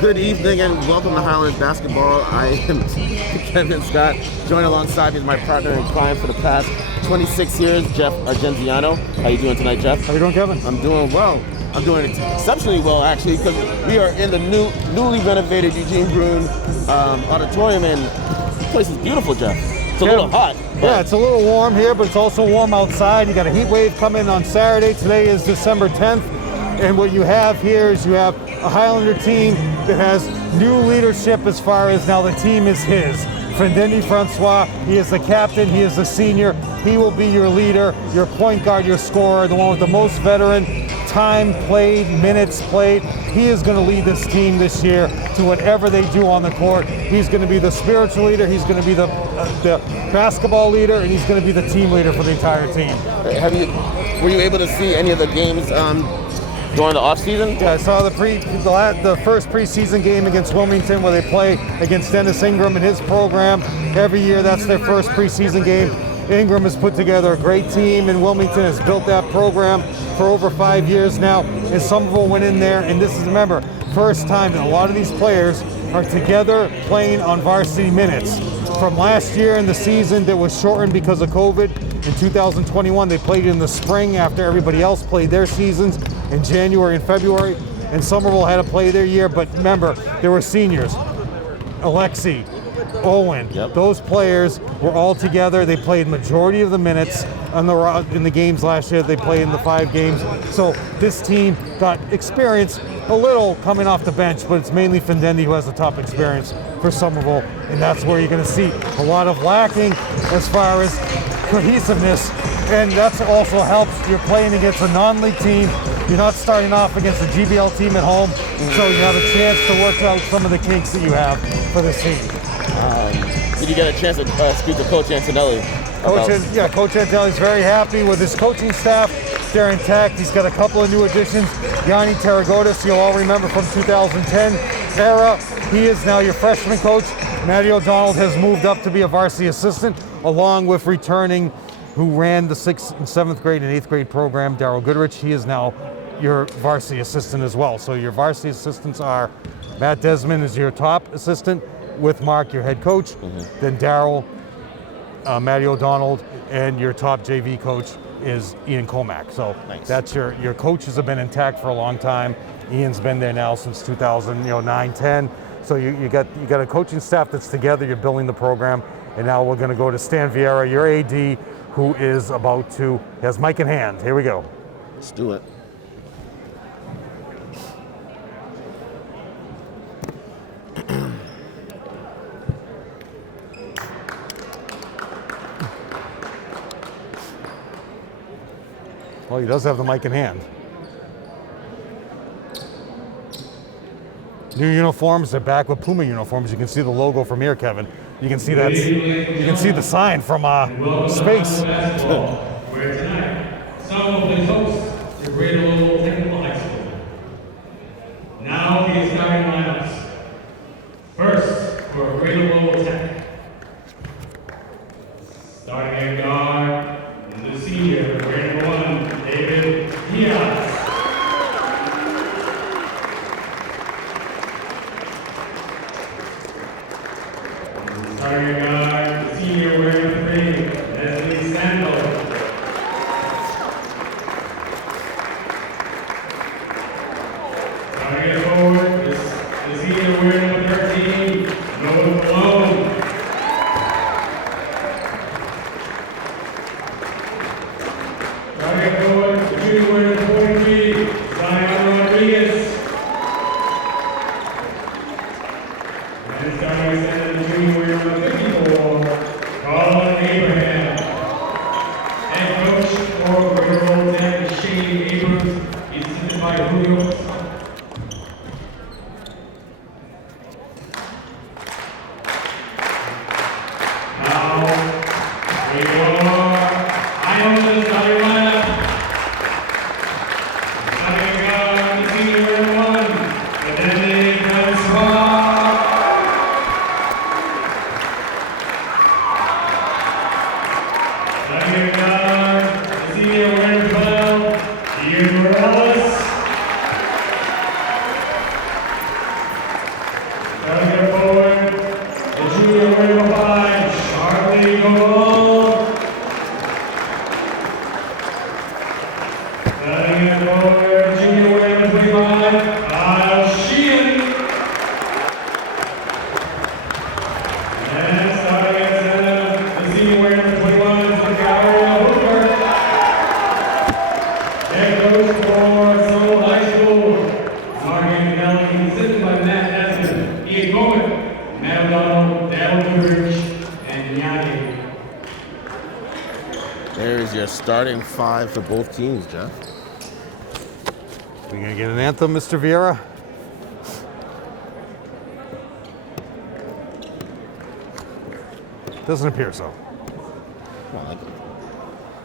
Good evening and welcome to Highlands Basketball. I am Kevin Scott. Joined alongside me is my partner in crime for the past 26 years, Jeff Argenziano. How you doing tonight, Jeff? How you doing, Kevin? I'm doing well. I'm doing exceptionally well, actually, because we are in the newly renovated Eugene Brune auditorium, and the place is beautiful, Jeff. It's a little hot. Yeah, it's a little warm here, but it's also warm outside. You got a heat wave coming on Saturday. Today is December 10th. And what you have here is you have a Highlander team that has new leadership as far as now the team is his. Frendendi Francois, he is the captain, he is the senior. He will be your leader, your point guard, your scorer, the one with the most veteran time played, minutes played. He is going to lead this team this year to whatever they do on the court. He's going to be the spiritual leader, he's going to be the basketball leader, and he's going to be the team leader for the entire team. Were you able to see any of the games during the off season? Yeah, I saw the first preseason game against Wilmington where they play against Dennis Ingram and his program. Every year that's their first preseason game. Ingram has put together a great team, and Wilmington has built that program for over 5 years now. And Somerville went in there, and this is, remember, first time that a lot of these players are together playing on varsity minutes. From last year in the season that was shortened because of COVID, in 2021 they played in the spring after everybody else played their seasons in January and February, and Somerville had to play their year, but remember, there were seniors. Alexi, Owen, those players were all together. They played majority of the minutes in the games last year. They played in the 5 games. So this team got experience a little coming off the bench, but it's mainly Frendendi who has the top experience for Somerville, and that's where you're going to see a lot of lacking as far as cohesiveness, and that also helps. You're playing against a non-league team. You're not starting off against a GBL team at home, so you have a chance to work out some of the kinks that you have for this team. Did you get a chance to speak to Coach Antonelli? Coach Antonelli's very happy with his coaching staff. They're intact. He's got a couple of new additions. Yanni Taragotis, you'll all remember from 2010 era. He is now your freshman coach. Matty O'Donnell has moved up to be a varsity assistant, along with returning who ran the 6th and 7th grade and 8th grade program, Daryl Goodrich. He is now your varsity assistant as well. So your varsity assistants are Matt Desmond is your top assistant, with Mark, your head coach, then Daryl, Matty O'Donnell, and your top JV coach is Ian Comack. So that's your coaches have been intact for a long time. Ian's been there now since 2009, 10. So you got a coaching staff that's together. You're building the program, and now we're going to go to Stan Vieira, your AD, who is has mic in hand. Here we go. Let's do it. Well, he does have the mic in hand. New uniforms, they're back with Puma uniforms. You can see the logo from here, Kevin. You can see that. You can see the sign from space. Where tonight, Somerville plays host to Greater Lowell Technical High School. Now the starting lineups. First, for Greater Lowell Tech. Starting at guard, the senior, grade number 1, David Diaz. Starting at guard, the senior, grade number 3, Leslie Sandler. Starting at forward, the senior, grade number 13, LOWELL. Starting forward, the junior winner 43, Zion Rodriguez. And starting center, the junior winner 54, Colin Abraham. Head coach for Greater Lowell Tech, Shane Abrams, is assisted by Julio. Now, we go. Highlanders starting lineup. Starting guard, the senior 1, Frendendi Francois. Starting guard, the senior 12, Ian Morales. junior wearing number 25, Kyle Sheehan. And starting at center, the senior wearing number 21, Zachariah Hooker. Head coach for Seoul High School, Sergeant Nelly, assisted by Matt Nesson, Ian Coleman, Matt O'Donnell, Daryl Goodrich, and Yanni. There's your starting 5 for both teams, Jeff. We gonna get an anthem, Mr. Vieira? Doesn't appear so.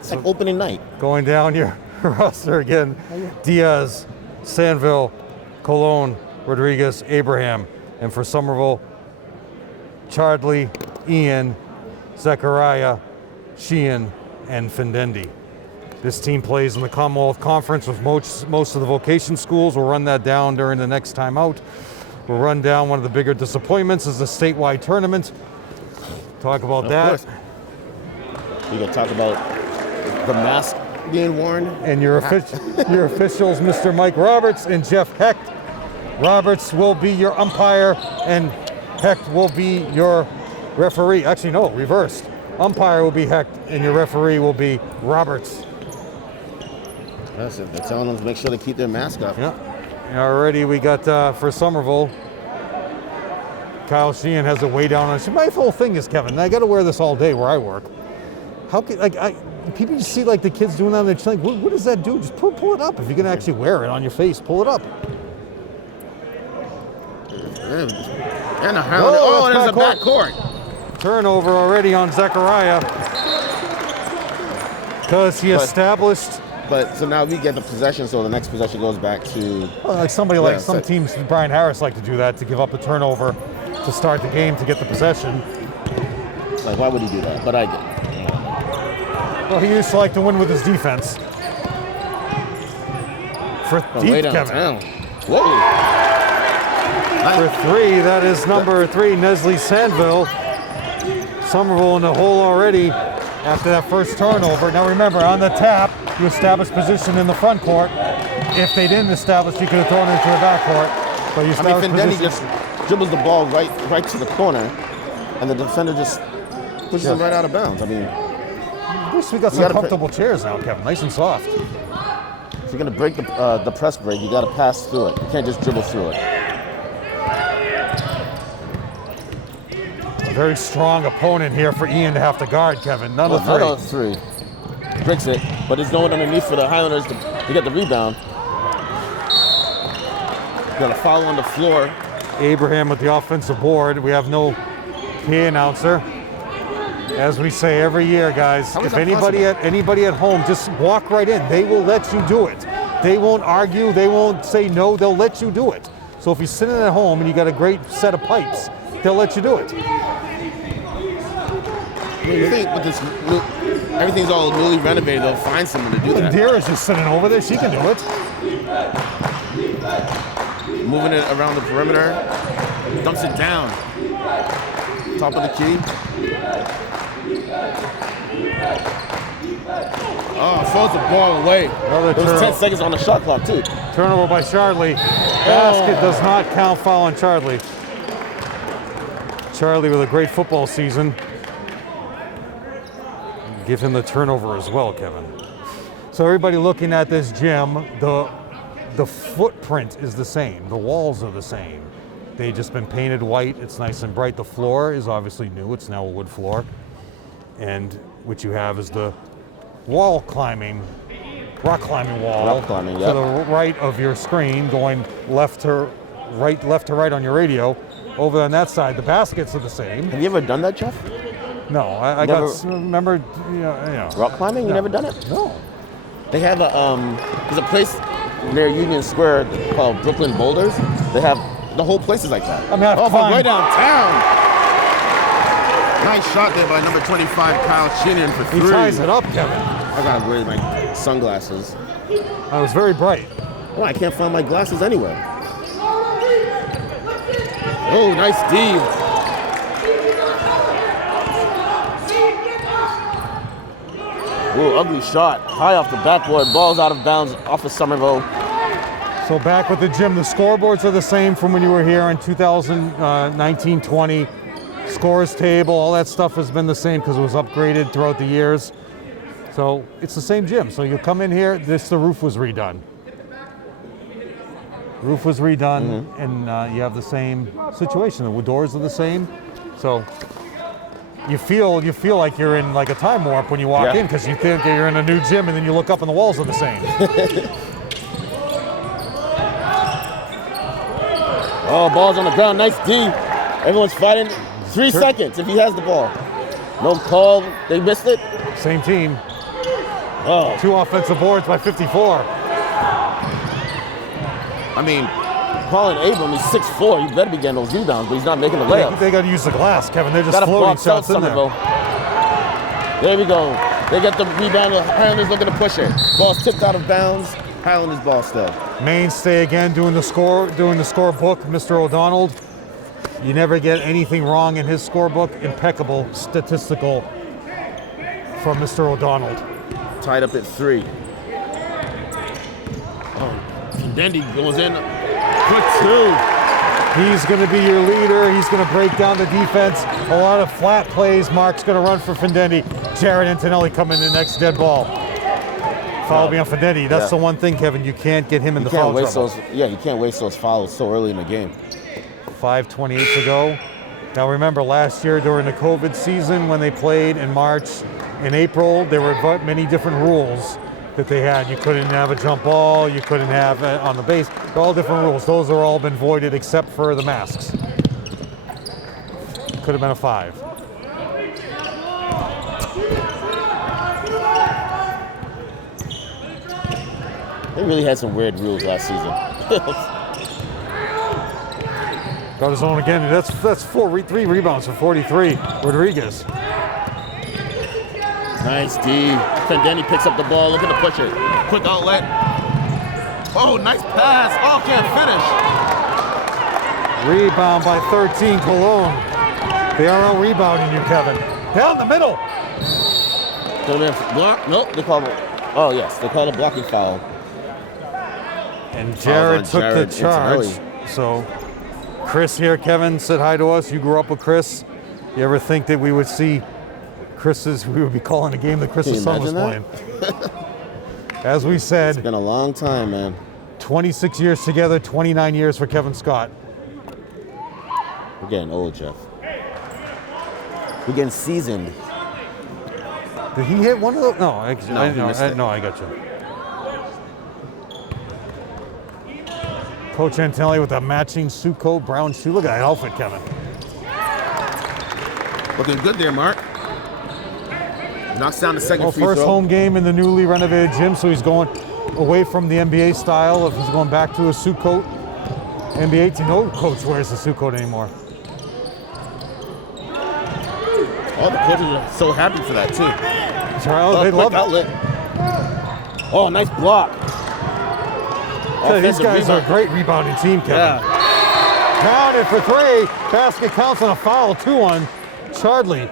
It's like opening night. Going down your roster again, Diaz, Sanville, Colon, Rodriguez, Abraham. And for Somerville, Chardley, Ian, Zechariah, Sheehan, and Findendi. This team plays in the Commonwealth Conference with most of the vocation schools. We'll run that down during the next time out. We'll run down one of the bigger disappointments is the statewide tournament. Talk about that. We're going to talk about the mask being worn. And your officials, Mr. Mike Roberts and Jeff Hecht. Roberts will be your umpire and Hecht will be your referee. Actually, no, reversed. Umpire will be Hecht and your referee will be Roberts. That's it. They're telling them to make sure they keep their mask up. Yeah. Already we got for Somerville, Kyle Sheehan has it way down on. My whole thing is, Kevin, I got to wear this all day where I work. How can people just see like the kids doing that and they're just like, what does that do? Just pull it up. If you're gonna actually wear it on your face, pull it up. And a Highlander. Oh, there's a back court. Turnover already on Zechariah because he established. But so now we get the possession, so the next possession goes back to. Well, like some teams, Brian Harris like to do that to give up a turnover to start the game to get the possession. Like, why would he do that? But I get it. Well, he used to like to win with his defense. For deep, Kevin. Whoa. For 3, that is number 3, Nestle Sandville. Somerville in the hole already after that first turnover. Now remember, on the tap, you establish position in the front court. If they didn't establish, you could have thrown it into the back court. But you established then he position. just dribbles the ball right to the corner, and the defender just pushes him right out of bounds. I mean, I wish we got some comfortable chairs now, Kevin. Nice and soft. If you're gonna break the press break, you got to pass through it. You can't just dribble through it. A very strong opponent here for Ian to have to guard, Kevin. Another 3. Breaks it, but there's no one underneath for the Highlanders to get the rebound. Got a foul on the floor. Abraham with the offensive board. We have no PA announcer. As we say every year, guys, if anybody at home, just walk right in. They will let you do it. They won't argue. They won't say no. They'll let you do it. So if you're sitting at home and you got a great set of pipes, they'll let you do it. You think with this, everything's all newly renovated, they'll find someone to do that. Indira's just sitting over there. She can do it. Moving it around the perimeter. Dumps it down. Top of the key. Oh, throws the ball away. There was 10 seconds on the shot clock, too. Turnover by Chardley. Basket does not count. Foul on Chardley. Chardley with a great football season. Give him the turnover as well, Kevin. So everybody looking at this gym, the footprint is the same. The walls are the same. They've just been painted white. It's nice and bright. The floor is obviously new. It's now a wood floor. And what you have is the rock climbing wall to the right of your screen, going left to right on your radio. Over on that side, the baskets are the same. Have you ever done that, Jeff? No, I remember, you know. Rock climbing? You never done it? No. They have there's a place near Union Square called Brooklyn Boulders. They have, the whole place is like that. Way downtown. Nice shot there by number 25, Kyle Sheehan for 3. He ties it up, Kevin. I gotta wear my sunglasses. I was very bright. Oh, I can't find my glasses anywhere. Oh, nice D. Ooh, ugly shot. High off the backboard. Ball's out of bounds off of Somerville. So back with the gym, the scoreboards are the same from when you were here in 2019-20. Scores table, all that stuff has been the same because it was upgraded throughout the years. So it's the same gym. So you come in here, the roof was redone. Roof was redone, and you have the same situation. The doors are the same. So you feel like you're in like a time warp when you walk in because you think that you're in a new gym, and then you look up and the walls are the same. Oh, ball's on the ground. Nice D. Everyone's fighting. 3 seconds if he has the ball. No call. They missed it. Same team. Oh. 2 offensive boards by 54. I mean, Colin Abram is 6'4". You better be getting those rebounds, but he's not making the layups. They got to use the glass, Kevin. They're just floating shots in there. There we go. They get the rebound. Highlanders looking to push it. Ball's tipped out of bounds. Highlanders ball still. Mainstay again doing the score book, Mr. O'Donnell. You never get anything wrong in his scorebook. Impeccable statistical from Mr. O'Donnell. Tied up at 3. Oh, Dendy goes in. Quick 2. He's going to be your leader. He's going to break down the defense. A lot of flat plays. Mark's going to run for Findendi. Jared Antonelli coming in the next dead ball. Foul be on Findendi. That's the one thing, Kevin. You can't get him in the foul trouble. You can't waste those fouls so early in the game. 5:28 to go. Now remember, last year during the COVID season when they played in March and April, there were many different rules that they had. You couldn't have a jump ball. You couldn't have it on the base. They're all different rules. Those are all been voided except for the masks. Could have been a 5. They really had some weird rules last season. Got his own again. That's 3 rebounds for 43. Rodriguez. Nice D. Fendeni picks up the ball, looking to push it. Quick outlet. Oh, nice pass. Oh, can't finish. Rebound by 13, Cologne. They are out rebounding you, Kevin. Down the middle. Block? Nope, they call it. Oh, yes, they call it a blocking foul. And Jared took the charge. So Chris here, Kevin, said hi to us. You grew up with Chris. You ever think that we would see we would be calling a game that Chris's son was playing? As we said. It's been a long time, man. 26 years together, 29 years for Kevin Scott. We're getting old, Jeff. We're getting seasoned. Did he hit one of those? No, I got you. Coach Antonelli with a matching suit coat, brown shoe. Look at that outfit, Kevin. Looking good there, Mark. Knocks down the second free throw. First home game in the newly renovated gym, so he's going away from the NBA style. If he's going back to a suit coat, NBA team, no coach wears a suit coat anymore. All the coaches are so happy for that too. They love it. Oh, nice block. These guys are a great rebounding team, Kevin. Yeah. Counted for 3. Basket counts on a foul. 2-1. Chardley.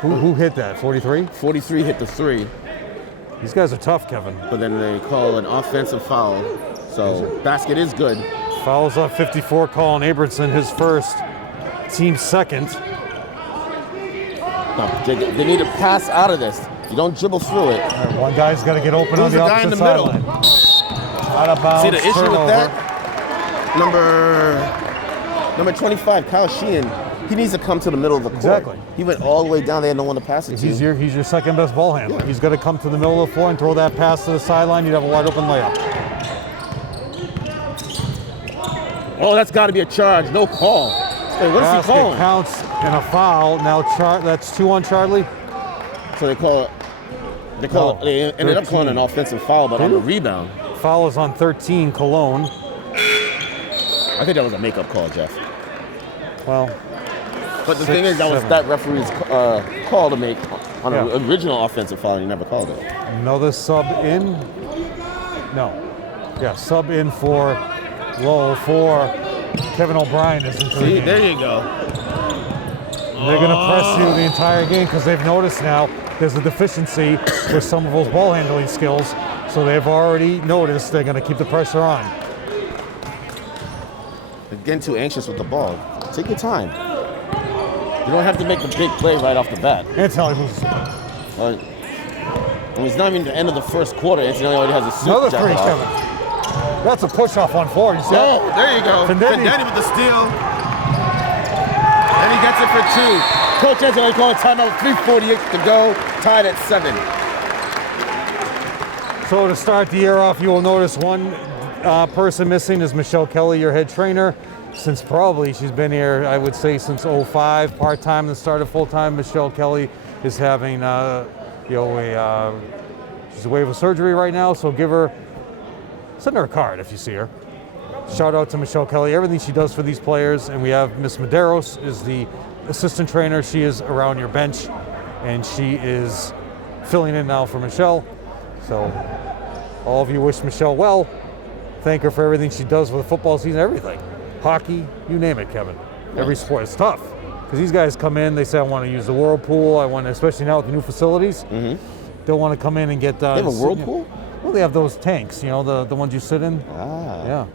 Who hit that? 43? 43 hit the 3. These guys are tough, Kevin. But then they call an offensive foul. So basket is good. Fouls up 54. Colin Abramson, his first, team second. No, they need to pass out of this. You don't dribble through it. Right, one guy's got to get open on the opposite sideline. Out of bounds. See the issue turnover. with that? Number 25, Kyle Sheehan. He needs to come to the middle of the court. Exactly. He went all the way down there, no one to pass it to. He's your second best ball handler. Yeah. He's got to come to the middle of the floor and throw that pass to the sideline. You'd have a wide open layup. Oh, that's got to be a charge. No call. Hey, what is he calling? Counts and a foul. Now that's 2 on Charlie. So they call it. They ended up calling an offensive foul, but on the rebound. Foul is on 13, Cologne. I think that was a makeup call, Jeff. Well, but the thing is, that referee's call to make on an original offensive foul, and he never called it. Another sub in. No. Yeah, sub in for Lowell for Kevin O'Brien is into the game. There you go. They're going to press you the entire game because they've noticed now there's a deficiency with some of those ball handling skills. So they've already noticed they're going to keep the pressure on. They're getting too anxious with the ball. Take your time. You don't have to make a big play right off the bat. Antonelli moves. It's not even the end of the first quarter. Antonelli already has a suit Another jacket three, off. Kevin. That's a push-off on 4. You see that? Oh, there you go. Fendetti with the steal. And he gets it for 2. Coach Antonelli calling timeout with 3:48 to go. Tied at 7. So to start the year off, you will notice one person missing is Michelle Kelly, your head trainer. Since probably she's been here, I would say since 05, part-time and started full-time. Michelle Kelly is having, she's away with surgery right now, so send her a card if you see her. Shout out to Michelle Kelly, everything she does for these players. And we have Miss Medeiros is the assistant trainer. She is around your bench, and she is filling in now for Michelle. So all of you wish Michelle well. Thank her for everything she does with the football season, everything. Hockey, you name it, Kevin. Every sport is tough because these guys come in, they say, I want to use the whirlpool. I want to, especially now with the new facilities, they'll want to come in and get. They have a whirlpool? Well, they have those tanks, the ones you sit in. Ah. Yeah.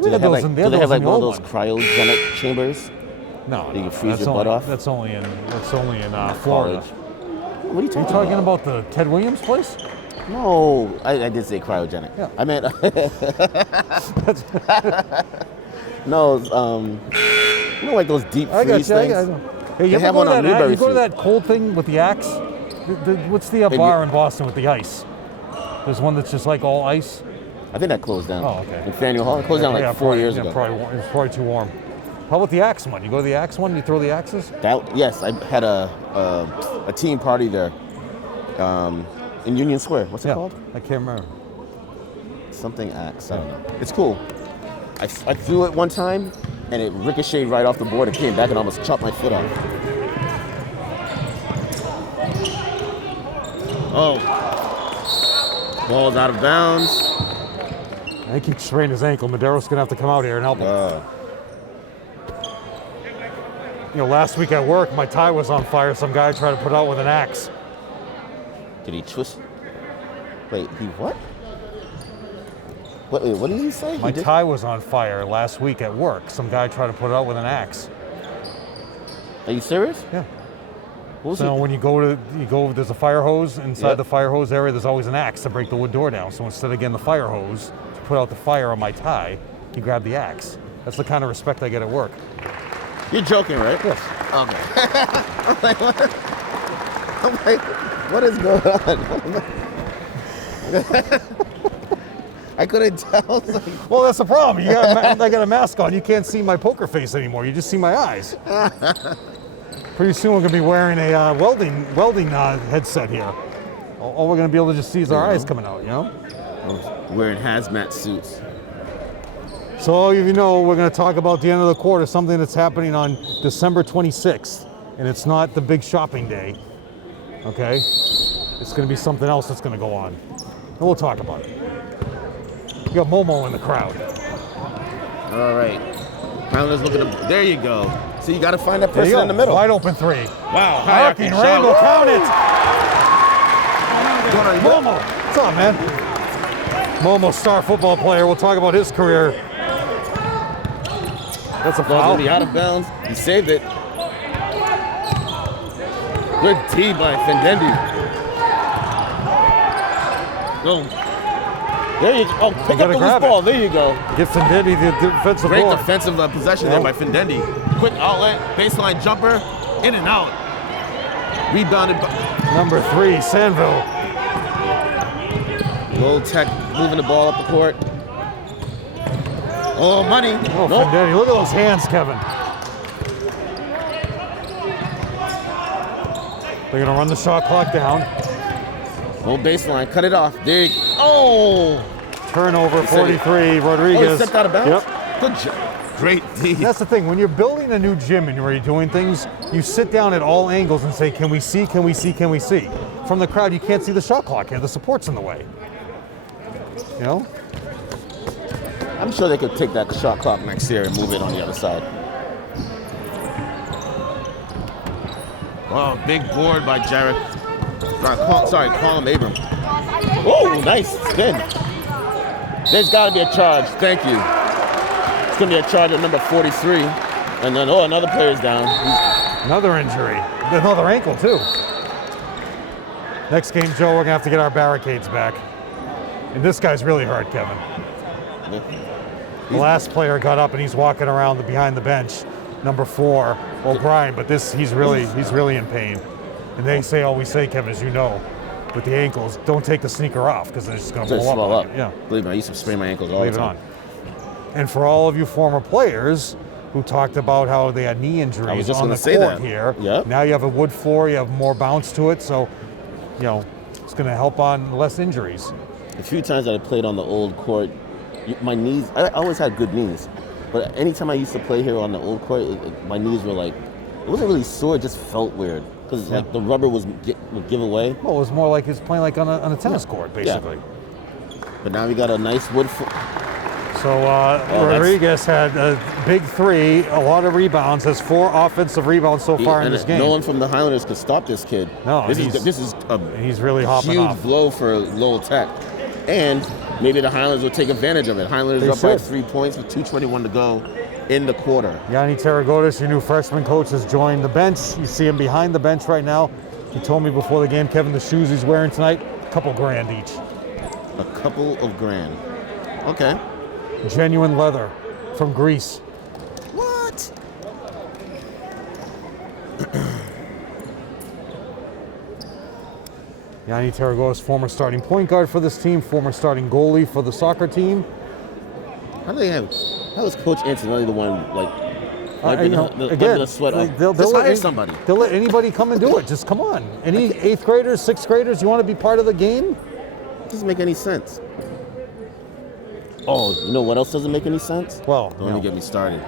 Do they have like one of those cryogenic chambers? No, you can freeze your butt off? That's only in Florida. What are you talking about? The Ted Williams place? No, I did say cryogenic. Yeah. I meant no, like those deep freeze things. Hey, you have one on Newberry You go to Street. that cold thing with the axe? What's the bar in Boston with the ice? There's one that's just like all ice. I think that closed down. Oh, okay. In Faneuil Hall, it closed down like 4 years ago. It's probably too warm. How about the axe one? You go to the axe one? You throw the axes? Yes, I had a team party there in Union Square. What's it called? I can't remember. Something axe. I don't know. It's cool. I threw it one time, and it ricocheted right off the board. It came back and almost chopped my foot off. Oh. Ball's out of bounds. I think he sprained his ankle. Medeiros going to have to come out here and help him. Last week at work, my tie was on fire. Some guy tried to put it out with an axe. Did he twist? Wait, he what? Wait, what did he say? My tie was on fire last week at work. Some guy tried to put it out with an axe. Are you serious? Yeah. So when you go, there's a fire hose. Inside the fire hose area, there's always an axe to break the wood door down. So instead of getting the fire hose to put out the fire on my tie, you grab the axe. That's the kind of respect I get at work. You're joking, right? Yes. Okay. I'm like, what is going on? I couldn't tell. Well, that's the problem. I got a mask on. You can't see my poker face anymore. You just see my eyes. Pretty soon we're going to be wearing a welding headset here. All we're going to be able to just see is our eyes coming out, Wearing hazmat suits. So we're going to talk about the end of the quarter, something that's happening on December 26th. And it's not the big shopping day, okay? It's going to be something else that's going to go on. And we'll talk about it. You got Momo in the crowd. All right. Islanders looking to, there you go. So you got to find that person in the middle. Wide open three. Wow. Arcing Randall, count it. Momo. What's up, man? Momo, star football player. We'll talk about his career. That's a foul. Ball's going to be out of bounds. He saved it. Good tee by Fendendi. Boom. There you go. Oh, pick up the loose ball. There you go. Give Fendendi the defensive Great board. defensive possession there by Fendendi. Quick outlet, baseline jumper, in and out. Rebounded by number 3, Sanville. Gold Tech moving the ball up the court. Oh, money. Oh, nope. Fendendi. Look at those hands, Kevin. They're going to run the shot clock down. Low baseline, cut it off. There you go. Oh! Turnover, 43, Rodriguez. Oh, he stepped out of bounds? Yep. Good job. Great D. That's the thing. When you're building a new gym and you're doing things, you sit down at all angles and say, can we see, can we see, can we see? From the crowd, you can't see the shot clock here. The support's in the way. I'm sure they could take that shot clock next year and move it on the other side. Oh, big board by Jared. Colin Abram. Oh, nice spin. There's got to be a charge. Thank you. It's going to be a charge at number 43. And then, another player's down. Another injury. Another ankle, too. Next game, Joe, we're going to have to get our barricades back. And this guy's really hurt, Kevin. The last player got up and he's walking around behind the bench, number 4, O'Brien, but he's really in pain. And they always say, Kevin, as you know, with the ankles, don't take the sneaker off because they're just going to blow up. Yeah. Believe me, I used to sprain my ankles all the time. And for all of you former players who talked about how they had knee injuries on the court here, now you have a wood floor, you have more bounce to it, so it's going to help on less injuries. A few times that I played on the old court, my knees, I always had good knees, but anytime I used to play here on the old court, my knees were like, it wasn't really sore, it just felt weird because the rubber would give away. Well, it was more like he was playing like on a tennis court, basically. Yeah. But now we got a nice wood floor. So Rodriguez had a big 3, a lot of rebounds, has 4 offensive rebounds so far in this game. No one from the Highlanders could stop this kid. No, this is he's really hopping huge off. blow for Lowell Tech. And maybe the Highlanders will take advantage of it. Highlanders up by 3 points with 2:21 to go in the quarter. Yanni Taragotis, your new freshman coach, has joined the bench. You see him behind the bench right now. He told me before the game, Kevin, the shoes he's wearing tonight, a couple grand each. A couple of grand. Okay. Genuine leather from Greece. What? Yanni Taragotis, former starting point guard for this team, former starting goalie for the soccer team. How is Coach Antonelli the one again, the sweat off? They'll hire somebody. They'll let anybody come and do it. Just come on. Any 8th graders, 6th graders, you want to be part of the game? It doesn't make any sense. Oh, you know what else doesn't make any sense? Well, don't even get me started.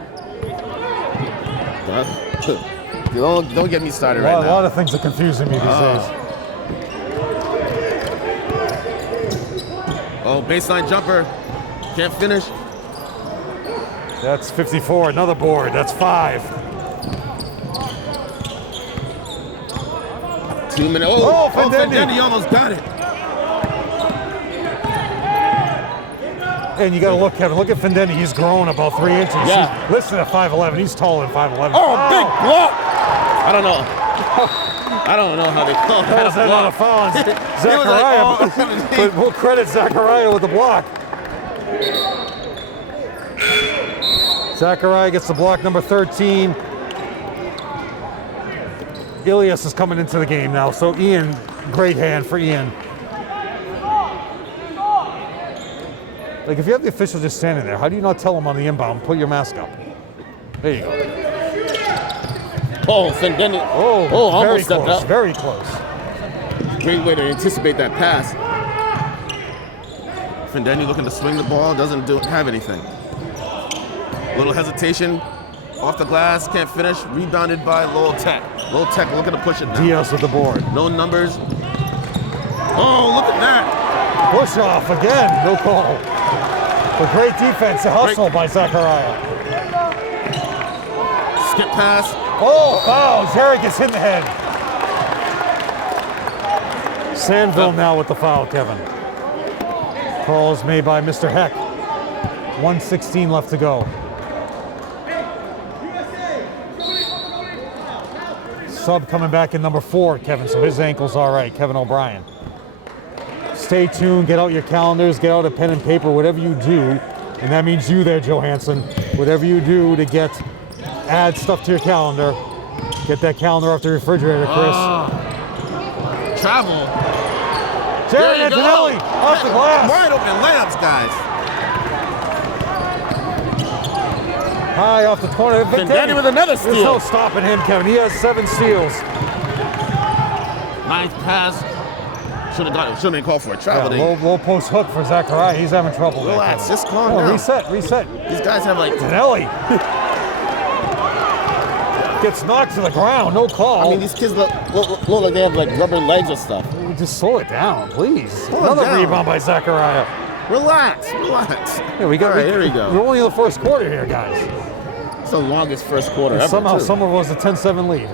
Don't get me started right now. A lot of things are confusing me these days. Oh, baseline jumper. Can't finish. That's 54. Another board. That's 5. 2 minutes. Oh, Fendendi almost got it. And you got to look, Kevin. Look at Fendendi. He's grown about 3 inches. Yeah. Listen to 5'11". He's taller than 5'11". Oh, big block. I don't know. I don't know how they call that. That was not a foul on Zachariah. But we'll credit Zachariah with the block. Zachariah gets the block, number 13. Ilias is coming into the game now. So Ian, great hand for Ian. Like, if you have the official just standing there, how do you not tell him on the inbound, put your mask up? There you go. Oh, Fendendi. Almost stepped up. Very close. Great way to anticipate that pass. Fendendi looking to swing the ball, doesn't have anything. Little hesitation. Off the glass, can't finish. Rebounded by Lowell Tech. Lowell Tech looking to push it now. Diaz with the board. No numbers. Oh, look at that. Push off again. No call. But great defense, a hustle by Zachariah. Skip pass. Oh, foul. Jerry gets hit in the head. Sandville now with the foul, Kevin. Call is made by Mr. Heck. 1:16 left to go. Sub coming back in number 4, Kevin, so his ankle's all right, Kevin O'Brien. Stay tuned, get out your calendars, get out a pen and paper, whatever you do, and that means you there, Johansson. Whatever you do to add stuff to your calendar, get that calendar off the refrigerator, Chris. Travel. Jared Antonelli, off the glass. Wide open layups, guys. High off the corner. Fendendi with another steal. There's no stopping him, Kevin. He has 7 steals. Nice pass. Should have been called for a travel. Yeah, low post hook for Zachariah. He's having trouble. Relax, just calm down. Reset. These guys have like... Antonelli. Gets knocked to the ground. No call. I mean, these kids look like they have like rubber legs or stuff. Just slow it down, please. Another rebound by Zachariah. Relax. Yeah, here we go. We're only in the first quarter here, guys. It's the longest first quarter ever. Somehow, some of us a 10-7 lead.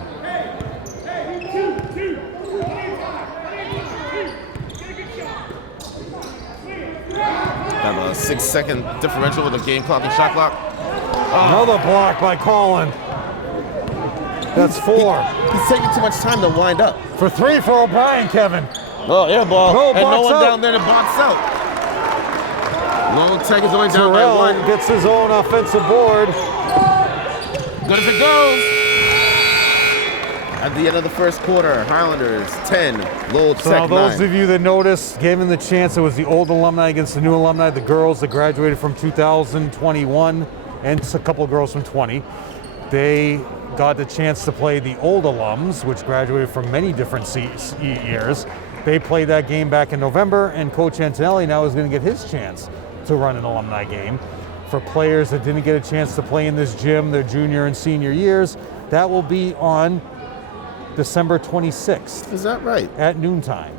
Have a 6-second differential with the game clock and shot clock. Another block by Colin. That's 4. He's taking too much time to wind up. For 3 for O'Brien, Kevin. Oh, air ball. No, and no box one out. down there to box out. Long Tech is only down by Terrell 1. gets his own offensive board. Good as it goes. At the end of the first quarter, Highlanders 10, Lowell So now Tech those 9. of you that noticed, given the chance, it was the old alumni against the new alumni, the girls that graduated from 2021 and a couple of girls from 20. They got the chance to play the old alums, which graduated from many different years. They played that game back in November, and Coach Antonelli now is going to get his chance to run an alumni game. For players that didn't get a chance to play in this gym their junior and senior years, that will be on December 26th. Is that right? At noontime.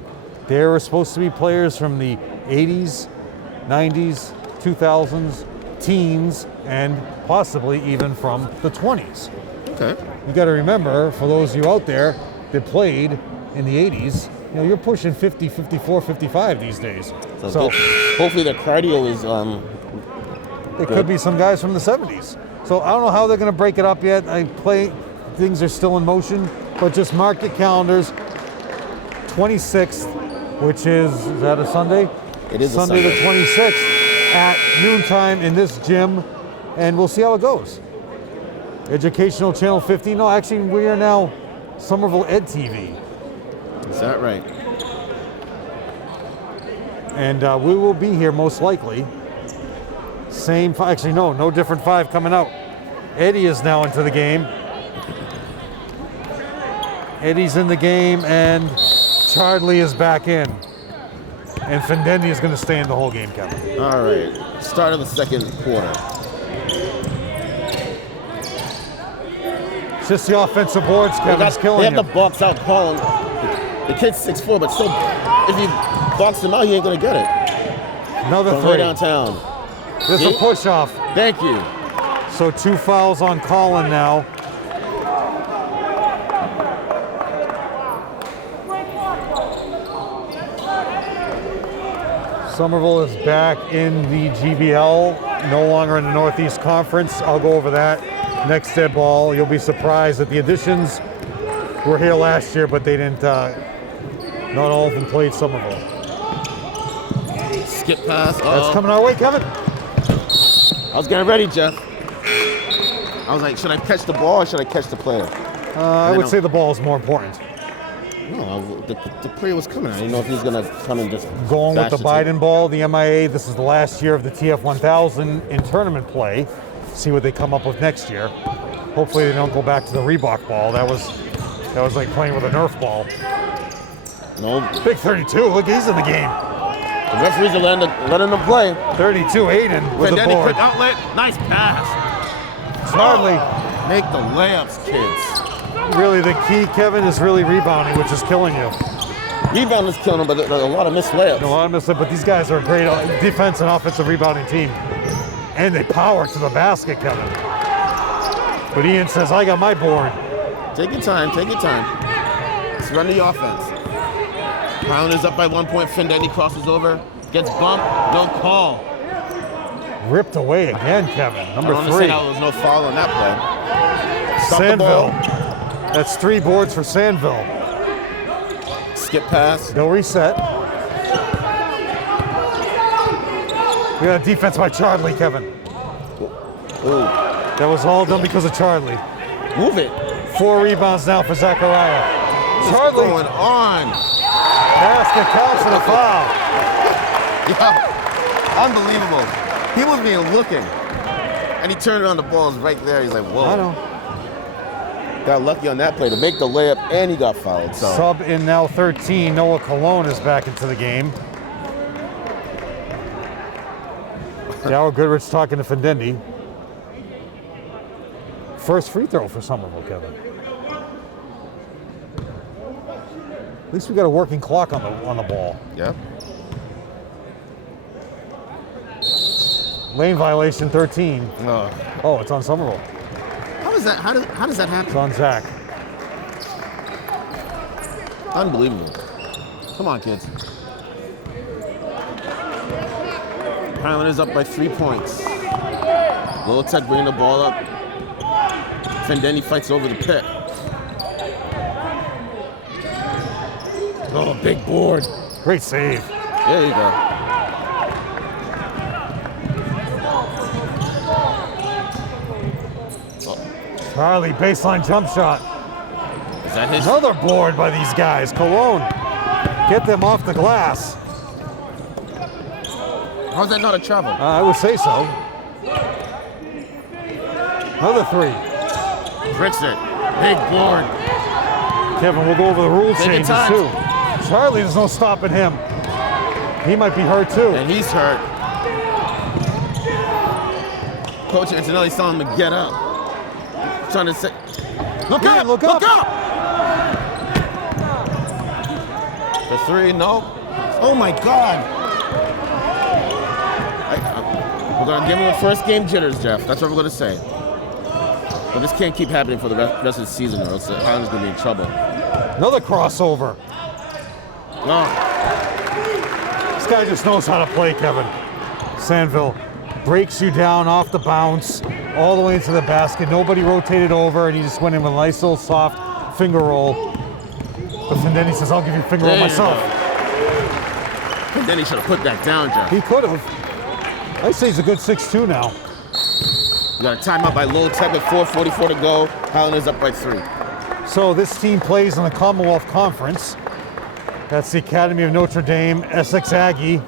There were supposed to be players from the 80s, 90s, 2000s, teens, and possibly even from the 20s. Okay. You got to remember, for those of you out there that played in the 80s, you know, you're pushing 50, 54, 55 these days. So hopefully the cardio is it could be some guys from the 70s. So I don't know how they're going to break it up yet. Things are still in motion, but just mark your calendars. 26th, which is that a Sunday? It is Sunday a Sunday. the 26th at noontime in this gym, and we'll see how it goes. Educational Channel 50. No, actually, we are now Somerville Ed TV. Is that right? And we will be here most likely. Actually, no different 5 coming out. Eddie is now into the game. Eddie's in the game, and Chardley is back in. And Findendi is going to stay in the whole game, Kevin. All right. Start of the second quarter. It's just the offensive boards, Kevin's They killing have you. to box out Colin. The kid's 6'4", but still, if you box him out, he ain't going to get it. Another From 3. way downtown. There's a push-off. Thank you. So 2 fouls on Colin now. Somerville is back in the GBL, no longer in the Northeast Conference. I'll go over that next dead ball. You'll be surprised that the additions were here last year, but they didn't, not all of them played Somerville. Skip pass. That's coming our way, Kevin. I was getting ready, Jeff. I was like, should I catch the ball or should I catch the player? I would say the ball is more important. No, the player was coming. I didn't know if he was going to come and just Going with bash the it. Biden ball, the MIA, this is the last year of the TF 1000 in tournament play. See what they come up with next year. Hopefully they don't go back to the Reebok ball. That was like playing with a Nerf ball. No. Big 32, look, he's in the game. The referees are letting them play. 32, Aiden with the Findendi, board. quick outlet. Nice pass. Hardly. Make the layups, kids. Really, the key, Kevin, is really rebounding, which is killing you. Rebound is killing them, but there's a lot of missed layups. A lot of misses, but these guys are a great defense and offensive rebounding team. And they power to the basket, Kevin. But Ian says, I got my board. Take your time, take your time. Let's run the offense. Brown is up by 1 point. Findendi crosses over, gets bumped, no call. Ripped away again, Kevin. Number I don't 3. understand how there was no foul on that play. Stop the Sandville. ball. That's 3 boards for Sandville. Skip pass. They'll reset. We got a defense by Chardley, Kevin. Ooh. That was all done because of Chardley. Move it. 4 rebounds now for Zachariah. What's Chardley. going on? Basket counts and a foul. Yeah. Unbelievable. He wasn't even looking. And he turned around, the ball is right there. He's like, whoa. I know. Got lucky on that play to make the layup, and he got fouled. So. Sub in now 13. Noah Colon is back into the game. Dower Goodrich talking to Findendi. First free throw for Somerville, Kevin. At least we got a working clock on the ball. Yeah. Lane violation 13. Oh. Oh, it's on Somerville. How is that? How does that happen? It's on Zach. Unbelievable. Come on, kids. Highlanders up by 3 points. Lowell Tech bringing the ball up. Fendeni fights over the pick. Oh, big board. Great save. There you go. Charlie, baseline jump shot. Is that his? Another board by these guys. Cologne, get them off the glass. How's that not a travel? I would say so. Another 3. Tricks it. Big board. Kevin, we'll go over the rule Take your changes time. too. Charlie, there's no stopping him. He might be hurt too. And he's hurt. Coach Antonelli's telling him to get up. Trying to say, look Yeah, up, look up. The 3, no. Oh my God. We're gonna give him a first game jitters, Jeff. That's what we're gonna say. But this can't keep happening for the rest of the season, or else the Highlanders gonna be in trouble. Another crossover. No. This guy just knows how to play, Kevin. Sandville breaks you down off the bounce, all the way into the basket. Nobody rotated over, and he just went in with a nice little soft finger roll. But then he says, I'll give you a finger roll There you myself. And then he should have put that down, Jeff. He could have. I say he's a good 6'2" now. You got a timeout by Lowell Tech with 4:44 to go. Highlanders up by 3. So this team plays in the Commonwealth Conference. That's the Academy of Notre Dame, Essex Aggie,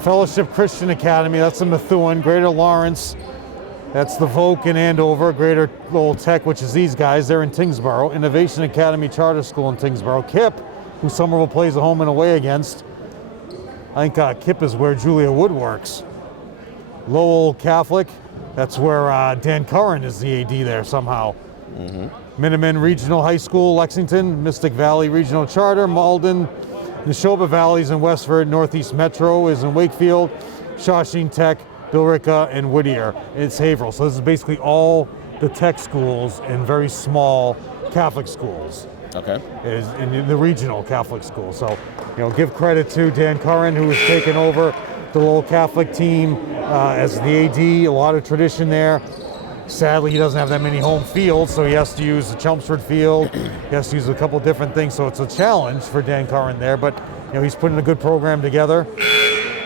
Fellowship Christian Academy, that's the Methuen, Greater Lawrence, that's the Voke in Andover, Greater Lowell Tech, which is these guys, they're in Tingsboro, Innovation Academy Charter School in Tingsboro, KIP, who Somerville plays a home and away against. I think KIP is where Julia Wood works. Lowell Catholic, that's where Dan Curran is the AD there somehow. Minutemen Regional High School, Lexington, Mystic Valley Regional Charter, Malden, Neshoba Valleys in Westford, Northeast Metro is in Wakefield, Shawshene Tech, Billerica, and Whittier. It's Haverhill. So this is basically all the tech schools and very small Catholic schools. Okay. Is in the regional Catholic school. So, give credit to Dan Curran, who has taken over the Lowell Catholic team as the AD. A lot of tradition there. Sadly, he doesn't have that many home fields, so he has to use the Chelmsford field. He has to use a couple different things, so it's a challenge for Dan Curran there. But he's putting a good program together,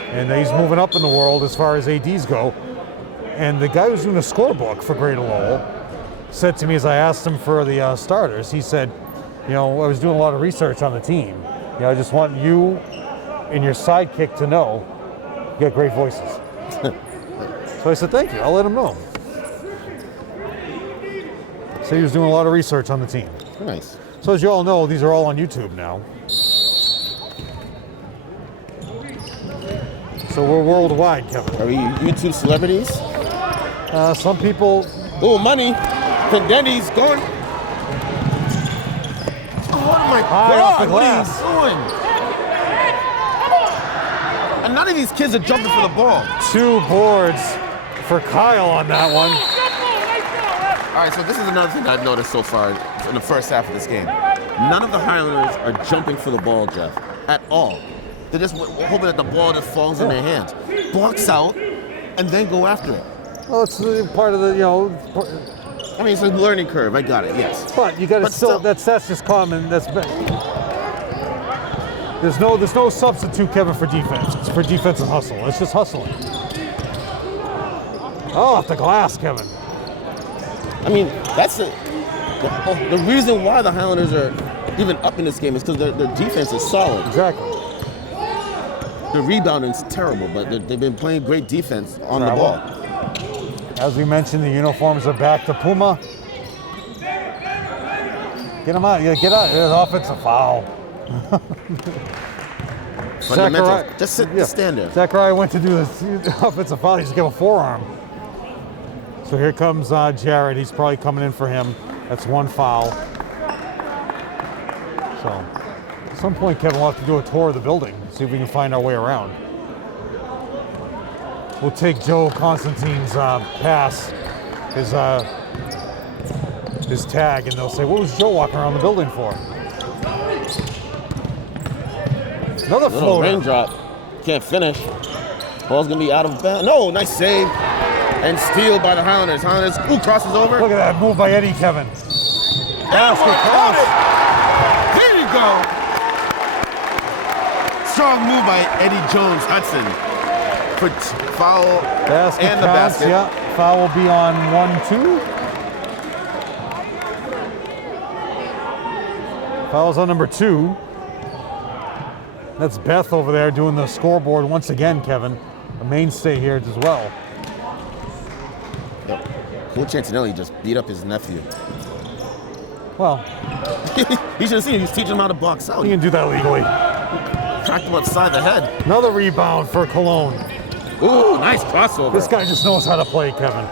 and he's moving up in the world as far as ADs go. And the guy who's doing the scorebook for Greater Lowell said to me as I asked him for the starters, he said, I was doing a lot of research on the team. I just want you and your sidekick to know you got great voices. So I said, thank you. I'll let him know. So he was doing a lot of research on the team. Nice. So as you all know, these are all on YouTube now. So we're worldwide, Kevin. Are we YouTube celebrities? Some people... Oh, money. Pendeni's going. Oh my High off the God, what are glass. you doing? And none of these kids are jumping for the ball. 2 boards for Kyle on that one. All right, so this is another thing I've noticed so far in the first half of this game. None of the Highlanders are jumping for the ball, Jeff, at all. They're just hoping that the ball just falls in their hands. Box out, and then go after it. Well, it's part of the, I mean, it's a learning curve. I got it, yes. but you got to But still, still- that's just common. There's no substitute, Kevin, for defense. It's for defensive hustle. It's just hustling. Oh, off the glass, Kevin. I mean, that's the reason why the Highlanders are even up in this game is because their defense is solid. Exactly. The rebounding's terrible, but they've been playing great defense on the ball. As we mentioned, the uniforms are back to Puma. Get him out. Yeah, get out. There's an offensive foul. Fundamentals. Just stand there. Zachariah went to do the offensive foul. He just gave a forearm. So here comes Jared. He's probably coming in for him. That's 1 foul. So at some point, Kevin, we'll have to do a tour of the building, see if we can find our way around. We'll take Joe Constantine's pass, his tag, and they'll say, what was Joe walking around the building for? Another Little floater. raindrop. Can't finish. Ball's gonna be out of bounds. No, nice save. And steal by the Highlanders. Highlanders, ooh, crosses over. Look at that move by Eddie, Kevin. Basket cross. There you go. Strong move by Eddie Jones Hudson. For foul Basket and the counts, basket. yeah. Foul will be on 1-2. Foul's on number 2. That's Beth over there doing the scoreboard once again, Kevin. A mainstay here as well. Yep. Coach Antonelli just beat up his nephew. Well, He should have seen him. He's teaching him how to box out. you can do that legally. Cracked him upside the head. Another rebound for Cologne. Ooh, nice crossover. This guy just knows how to play, Kevin.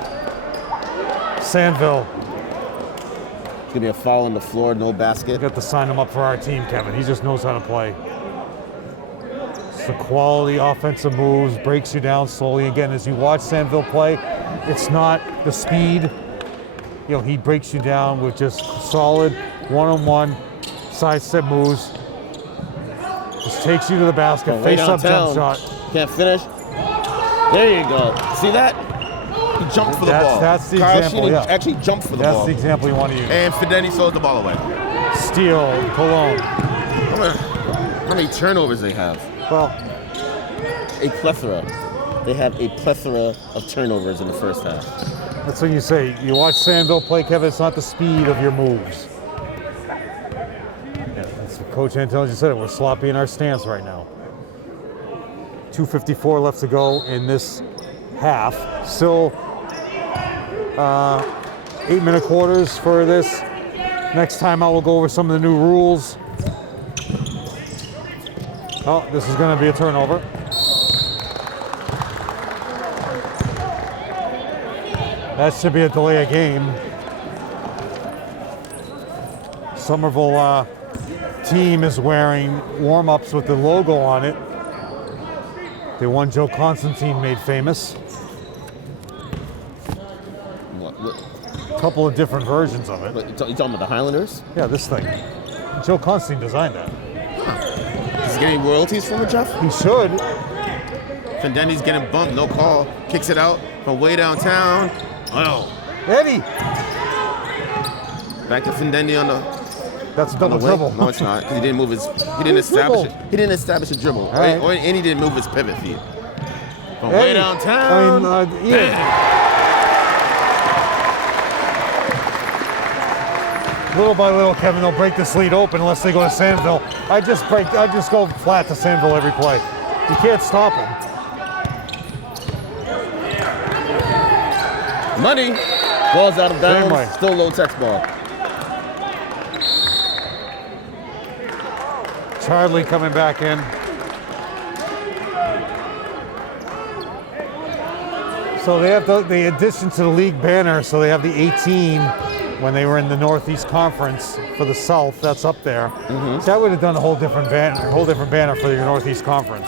Sandville. It's gonna be a foul on the floor, no basket. Got to sign him up for our team, Kevin. He just knows how to play. It's the quality offensive moves, breaks you down slowly. Again, as you watch Sandville play, it's not the speed. You know, he breaks you down with just solid one-on-one sidestep moves. Just takes you to the basket, Way face-up jump downtown. shot. Can't finish. There you go. See that? He jumped for the ball. That's the Kyle example, Sheehan yeah. actually jumped for the That's ball. the example you want to use. And Fidetti throws the ball away. Steal, Cologne. How many turnovers they have? Well, A plethora. They have a plethora of turnovers in the first half. that's what you say. You watch Sandville play, Kevin, it's not the speed of your moves. Yeah, that's what Coach Antonelli just said. We're sloppy in our stance right now. 2:54 left to go in this half. Still 8-minute quarters for this. Next time I will go over some of the new rules. Oh, this is going to be a turnover. That should be a delay of game. Somerville team is wearing warm-ups with the logo on it. The one Joe Constantine made famous. What, A couple of different versions of it. you talking about the Highlanders? Yeah, this thing. Joe Constantine designed that. Is he getting royalties from it, Jeff? He should. Fendendi's getting bumped, no call. Kicks it out from way downtown. Oh, Eddie! back to Fendendi on the That's a on the double way. dribble. No, it's not. 'Cause he didn't move his. He didn't establish it. He didn't establish a dribble. All right. And he didn't move his pivot feet. From way Eddie. downtown. Ian. Little by little, Kevin, they'll break this lead open unless they go to Sandville. I just go flat to Sandville every play. You can't stop them. Money. Ball's out of Same way. bounds. Still low text ball. Charlie coming back in. So they have the addition to the league banner. So they have the 18 when they were in the Northeast Conference for the South. That's up there. So that would have done a whole different banner for your Northeast Conference.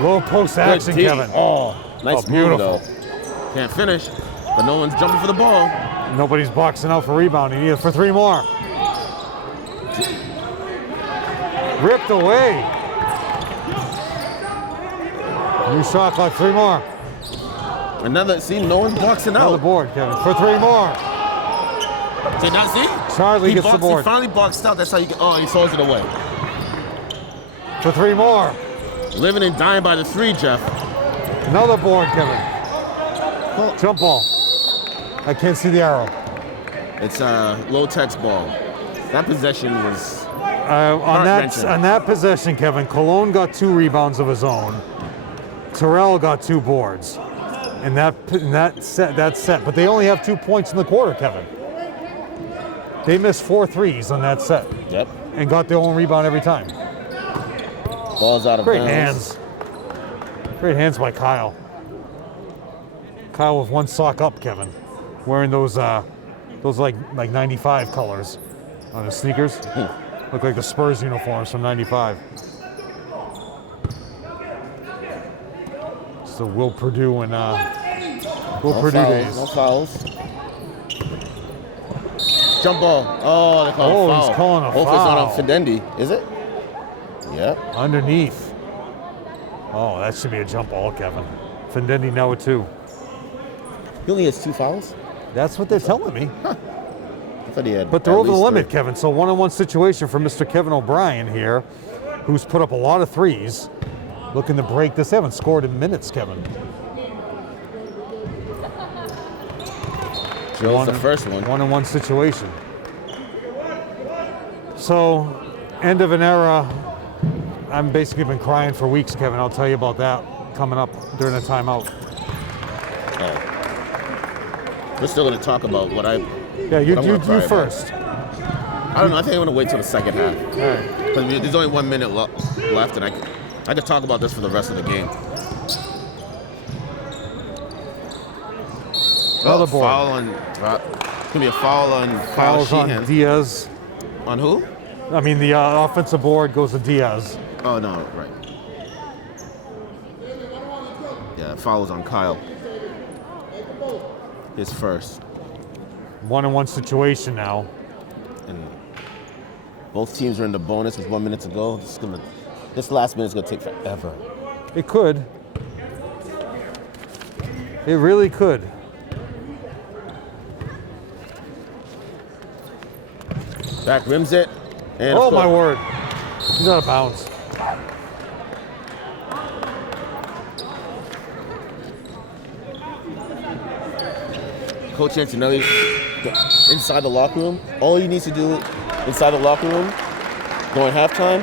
Low post action, Good D. Kevin. Oh, nice Oh, beautiful. move, though. Can't finish, but no one's jumping for the ball. Nobody's boxing out for rebounding either. For 3 more. Ripped away. New shot clock, 3 more. Another, see, no one's boxing Another out. board, Kevin. For 3 more. Did not see? Charlie gets the He board. finally boxed out. That's how you get. Oh, he throws it away. For 3 more. Living and dying by the 3, Jeff. Another board, Kevin. Jump ball. I can't see the arrow. It's a low text ball. That possession was. On that possession, Kevin, Cologne got 2 rebounds of his own. Terrell got 2 boards. And that set. But they only have 2 points in the quarter, Kevin. They missed 4 threes on that set Yep. and got their own rebound every time. Ball's out of Great bounds. hands. Great hands by Kyle. Kyle with 1 sock up, Kevin. Wearing those like 95 colors on his sneakers. Look like the Spurs uniforms from 95. It's the Will Purdue and Purdue days. No fouls. Jump ball. Oh, they call Oh, a foul. he's calling a Hopefully it's not foul. on Fidendi. Is it? Yep. Underneath. Oh, that should be a jump ball, Kevin. Findendi now with 2. He only has 2 fouls? That's what they're telling me. Huh. I thought he had. But they're at over the least limit, 3. Kevin. So one-on-one situation for Mr. Kevin O'Brien here, who's put up a lot of threes, looking to break this. They haven't scored in minutes, Kevin. Drill's the first one. One-on-one situation. So, end of an era. I'm basically been crying for weeks, Kevin. I'll tell you about that coming up during the timeout. We're still going to talk about what I. Yeah, you cry first. I don't know. I think I want to wait till the second half. All right. Because there's only 1 minute left, and I could talk about this for the rest of the game. Another board. Foul on. It's going to be a foul on Kyle Fouls on Sheehan. Diaz. On who? I mean, the offensive board goes to Diaz. Oh, no, right. Yeah, fouls on Kyle. His first. One-on-one situation now. And both teams are in the bonus with 1 minute to go. This last minute's gonna take forever. It could. It really could. Back rims it. And Oh my word. He's out of bounds. Coach Antonelli, inside the locker room, all he needs to do inside the locker room during halftime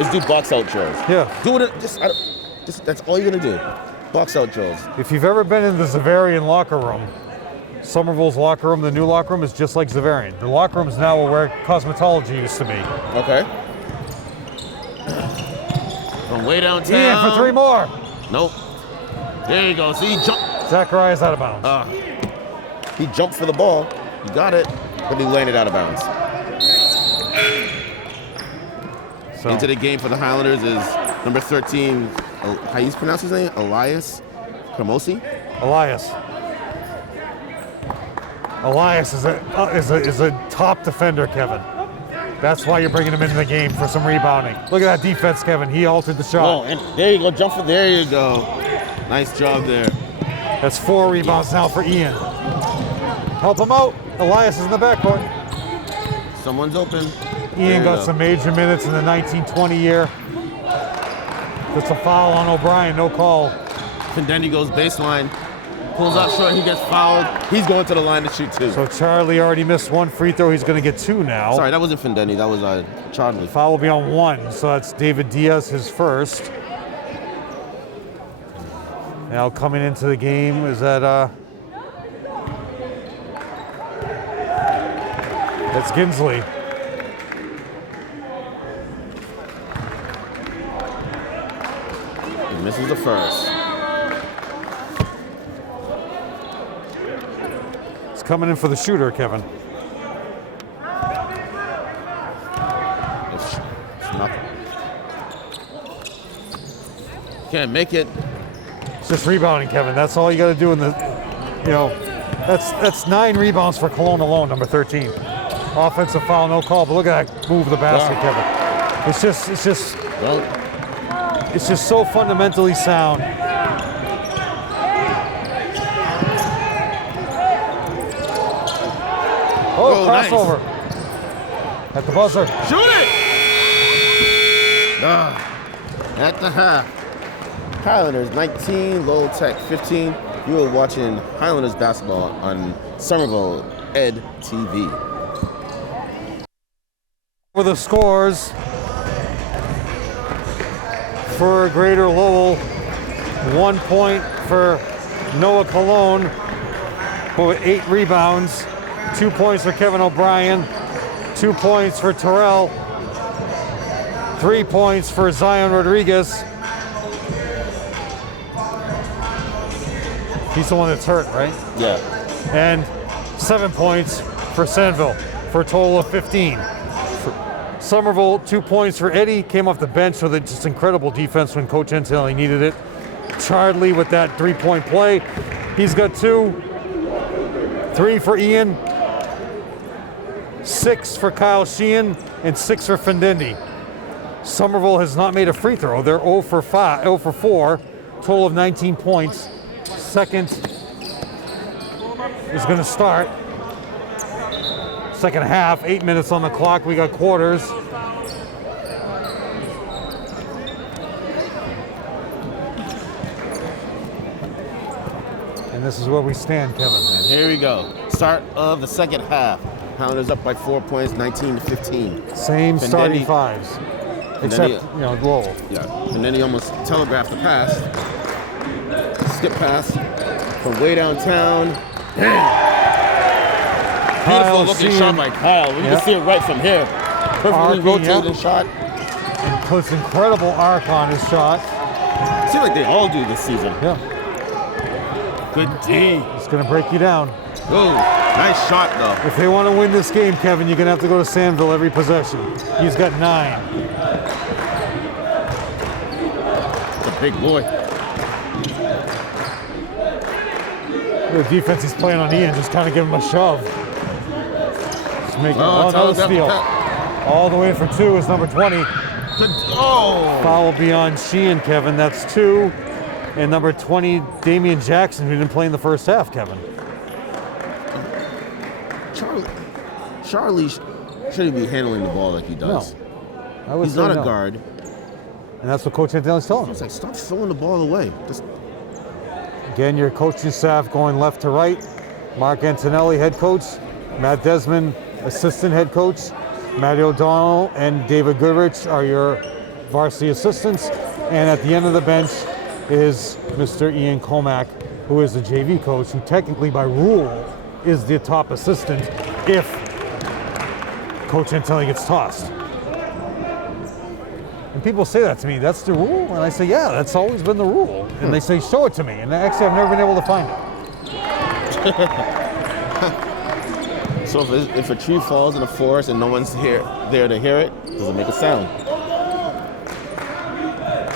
is do box out drills. Yeah. Do it. Just that's all you're gonna do. Box out drills. If you've ever been in the Zavarian locker room, Somerville's locker room, the new locker room is just like Zavarian. The locker room is now where cosmetology used to be. Okay. From way downtown. Ian for 3 more. Nope. There you go. See, he jumped. Zachariah's out of bounds. He jumped for the ball. He got it, but he landed out of bounds. So, Into the game for the Highlanders is number 13. How you pronounce his name? Elias Kramosi? Elias. Elias is a top defender, Kevin. That's why you're bringing him into the game for some rebounding. Look at that defense, Kevin. He altered the shot. Oh, and there you go. Jump for there you go. Nice job there. That's 4 rebounds now for Ian. Help him out. Elias is in the backcourt. Someone's open. Ian got some major minutes in the 1920 year. That's a foul on O'Brien, no call. Findendi goes baseline. Pulls up short, he gets fouled. He's going to the line to shoot 2. So Charlie already missed 1 free throw. He's going to get 2 now. Sorry, that wasn't Findendi. That was Charlie. Foul will be on 1, so that's David Diaz, his first. Now coming into the game is that that's Ginsley. He misses the first. He's coming in for the shooter, Kevin. It's nothing. Can't make it. It's just rebounding, Kevin. That's all you got to do in the, that's 9 rebounds for Cologne alone, number 13. Offensive foul, no call, but look at that move of the basket, Kevin. It's just so fundamentally sound. Oh, crossover. Nice. At the buzzer. Shoot it! At the half. Highlanders 19, Lowell Tech 15. You are watching Highlanders basketball on Somerville Ed TV. For the scores for Greater Lowell, 1 point for Noah Cologne with 8 rebounds, 2 points for Kevin O'Brien, 2 points for Terrell, 3 points for Zion Rodriguez. He's the one that's hurt, right? Yeah. And 7 points for Sandville for a total of 15. Somerville, 2 points for Eddie, came off the bench with just incredible defense when Coach Antonelli needed it. Charlie with that 3-point play. He's got 2. 3 for Ian. 6 for Kyle Sheehan and 6 for Findendi. Somerville has not made a free throw. They're 0 for 4, total of 19 points. Second is going to start. Second half, 8 minutes on the clock. We got quarters. And this is where we stand, Kevin. And here we go. Start of the second half. Pounders up by 4 points, 19-15. Same starting Pendetti- fives, and except then Lowell. Yeah, and then he almost telegraphed the pass. Skip pass from way downtown. Beautiful looking shot by Kyle. You can see it right from here. Perfectly rotated shot. And puts incredible arc on his shot. Seems like they all do this season. Yeah. Good D. It's going to break you down. Oh, nice shot though. If they want to win this game, Kevin, you're going to have to go to Sandville every possession. He's got 9. It's a big boy. The defense he's playing on Ian, just kind of give him a shove. Just make another steal. All the way for 2 is number 20. Oh! Foul beyond Sheehan, Kevin. That's 2. And number 20, Damian Jackson, who didn't play in the first half, Kevin. Charlie shouldn't be handling the ball like he does. No. He's not a guard. And that's what Coach Antonelli's telling him. It's like, stop throwing the ball away. Just Again, your coaching staff going left to right. Mark Antonelli, head coach. Matt Desmond, assistant head coach. Matty O'Donnell and David Goodrich are your varsity assistants. And at the end of the bench is Mr. Ian Comack, who is the JV coach, who technically by rule is the top assistant if Coach Antonelli gets tossed. And people say that to me, that's the rule? And I say, yeah, that's always been the rule. And they say, show it to me. And actually, I've never been able to find it. So if a tree falls in the forest and no one's there to hear it, does it make a sound?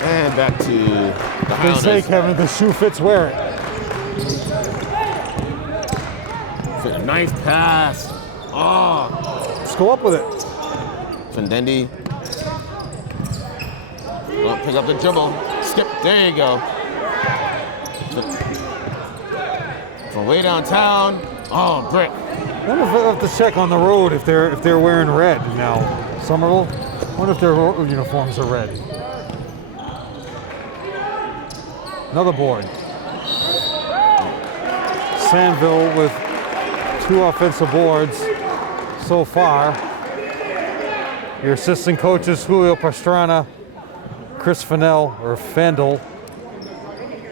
And back to the Highlanders. They say, Kevin, if the shoe fits, wear it. A nice pass. Oh. Let's go up with it. Pendetti. Oh, pick up the dribble. Skip. There you go. From way downtown. Oh, brick. I wonder if I have to check on the road if they're wearing red now. Somerville. I wonder if their uniforms are red. Another board. Sandville with 2 offensive boards so far. Your assistant coaches Julio Pastrana, Chris Fennell or Fandel,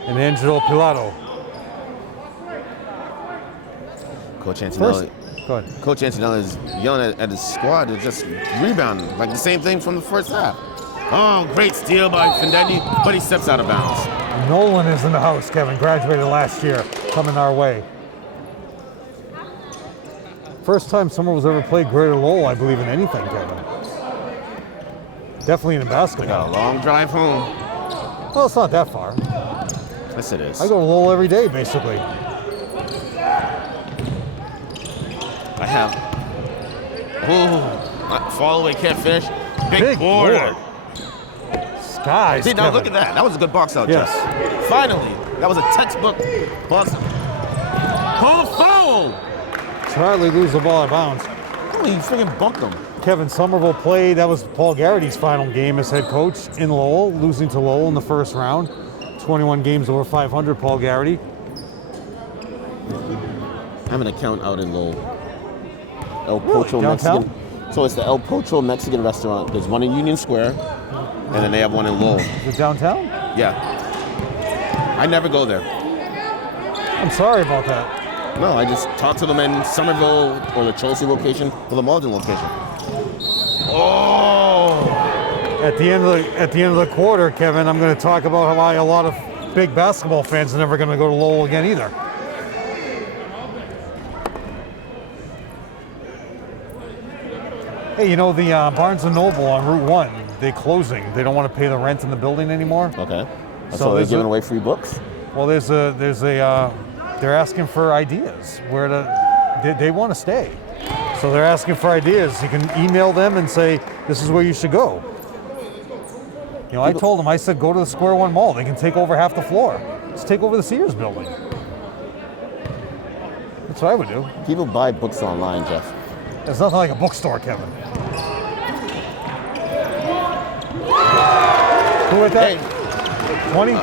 and Angelo Pilato. Coach Antonelli. Go ahead. Coach Antonelli is yelling at his squad to just rebound, like the same thing from the first half. Oh, great steal by Pendetti, but he steps out of bounds. Nolan is in the house, Kevin. Graduated last year, coming our way. First time someone was ever played Greater Lowell, I believe, in anything, Kevin. Definitely in basketball. Got a long drive home. Well, it's not that far. Yes, it is. I go to Lowell every day, basically. I have. Oh, fall away, can't finish. Big board. Skies. See, now look at that. That was a good box out, Yes. Jeff. Finally, that was a textbook box. Oh, foul! Charlie lose the ball out of bounds. Oh, he freaking bumped him. Kevin Somerville played. That was Paul Garrity's final game as head coach in Lowell, losing to Lowell in the first round. 21 games over 500, Paul Garrity. I have an account out in Lowell. El Pocho Downtown? Mexican. So it's the El Pocho Mexican restaurant. There's one in Union Square, and then they have one in Lowell. Is it downtown? Yeah. I never go there. I'm sorry about that. No, I just talk to them in Somerville or the Chelsea location or the Malden location. Oh! At the end of the quarter, Kevin, I'm going to talk about why a lot of big basketball fans are never going to go to Lowell again either. Hey, you know the Barnes & Noble on Route 1, they're closing. They don't want to pay the rent in the building anymore. Okay. So So they're there's giving away free books? Well, they're asking for ideas where they want to stay. So they're asking for ideas. You can email them and say, this is where you should go. You know, I told them, I said, go to the Square One Mall. They can take over half the floor. Just take over the Sears building. That's what I would do. People buy books online, Jeff. It's nothing like a bookstore, Kevin. Who hit that? 20?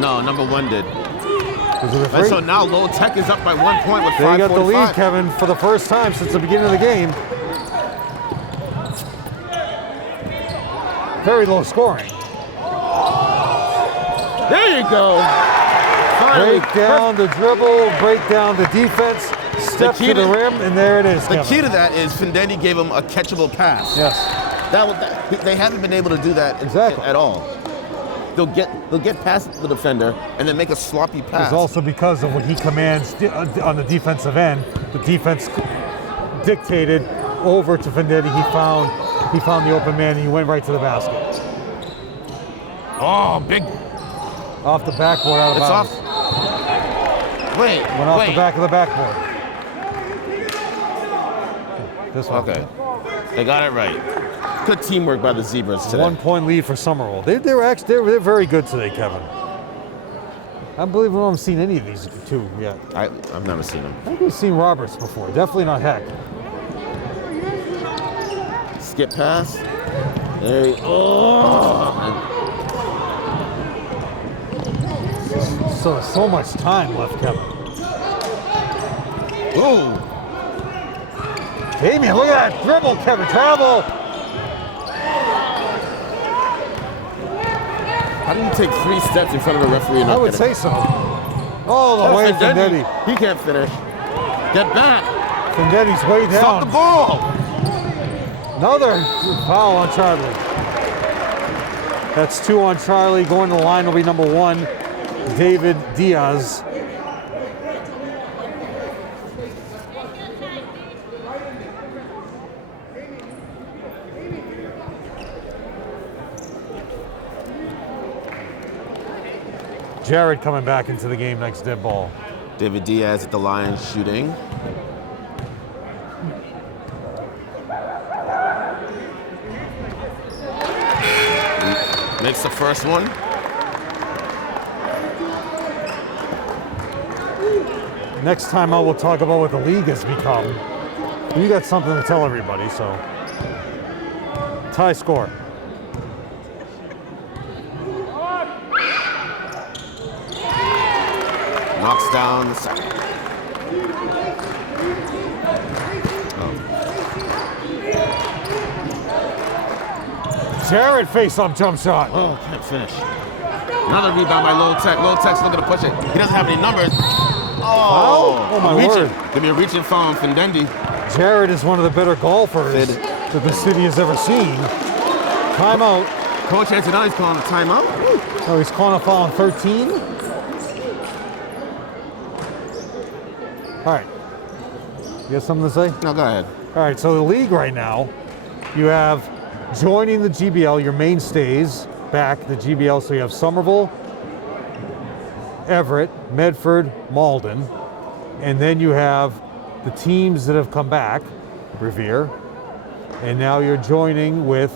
No, number 1 did. Was it a And three? so now Lowell Tech is up by 1 point with 5:45. They got the lead, Kevin, for the first time since the beginning of the game. Very low scoring. There you go. Finally. Break down the dribble, break down the defense, step to the rim, and there it is, The Kevin. key to that is Findetti gave him a catchable pass. Yes. They haven't been able to do that at all. They'll get past the defender and then make a sloppy pass. It's also because of what he commands on the defensive end. The defense dictated over to Findetti. He found the open man and he went right to the basket. Oh, big. Off the backboard, out of bounds. Wait. Went off the back of the backboard. This one. Okay. They got it right. Good teamwork by the Zebras today. 1 point lead for Somerville. They're very good today, Kevin. I believe we haven't seen any of these two yet. I've never seen them. I think we've seen Roberts before. Definitely not Heck. Skip pass. There you go. So much time left, Kevin. Ooh. Damien, look at that dribble, Kevin. Travel. How do you take 3 steps in front of a referee and I not would get say it? so. Oh, the way Findetti. He can't finish. Get back. Findetti's way down. Stop the ball. Another foul on Charlie. That's 2 on Charlie. Going to the line will be number 1, David Diaz. Jared coming back into the game next dead ball. David Diaz at the line shooting. Makes the first one. Next time I will talk about what the league has become. You got something to tell everybody, so. Tie score. Knocks down the second. Jared face-up jump shot. Oh, can't finish. Another rebound by Lowell Tech. Lowell Tech's looking to push it. He doesn't have any numbers. Oh my word. Give me a reaching foul on Findetti. Jared is one of the better golfers that the city has ever seen. Timeout. Coach Antonelli's calling a timeout. Oh, he's calling a foul on 13. All right. You got something to say? No, go ahead. All right, so the league right now, you have joining the GBL, your mainstays back, the GBL, so you have Somerville, Everett, Medford, Malden, and then you have the teams that have come back, Revere, and now you're joining with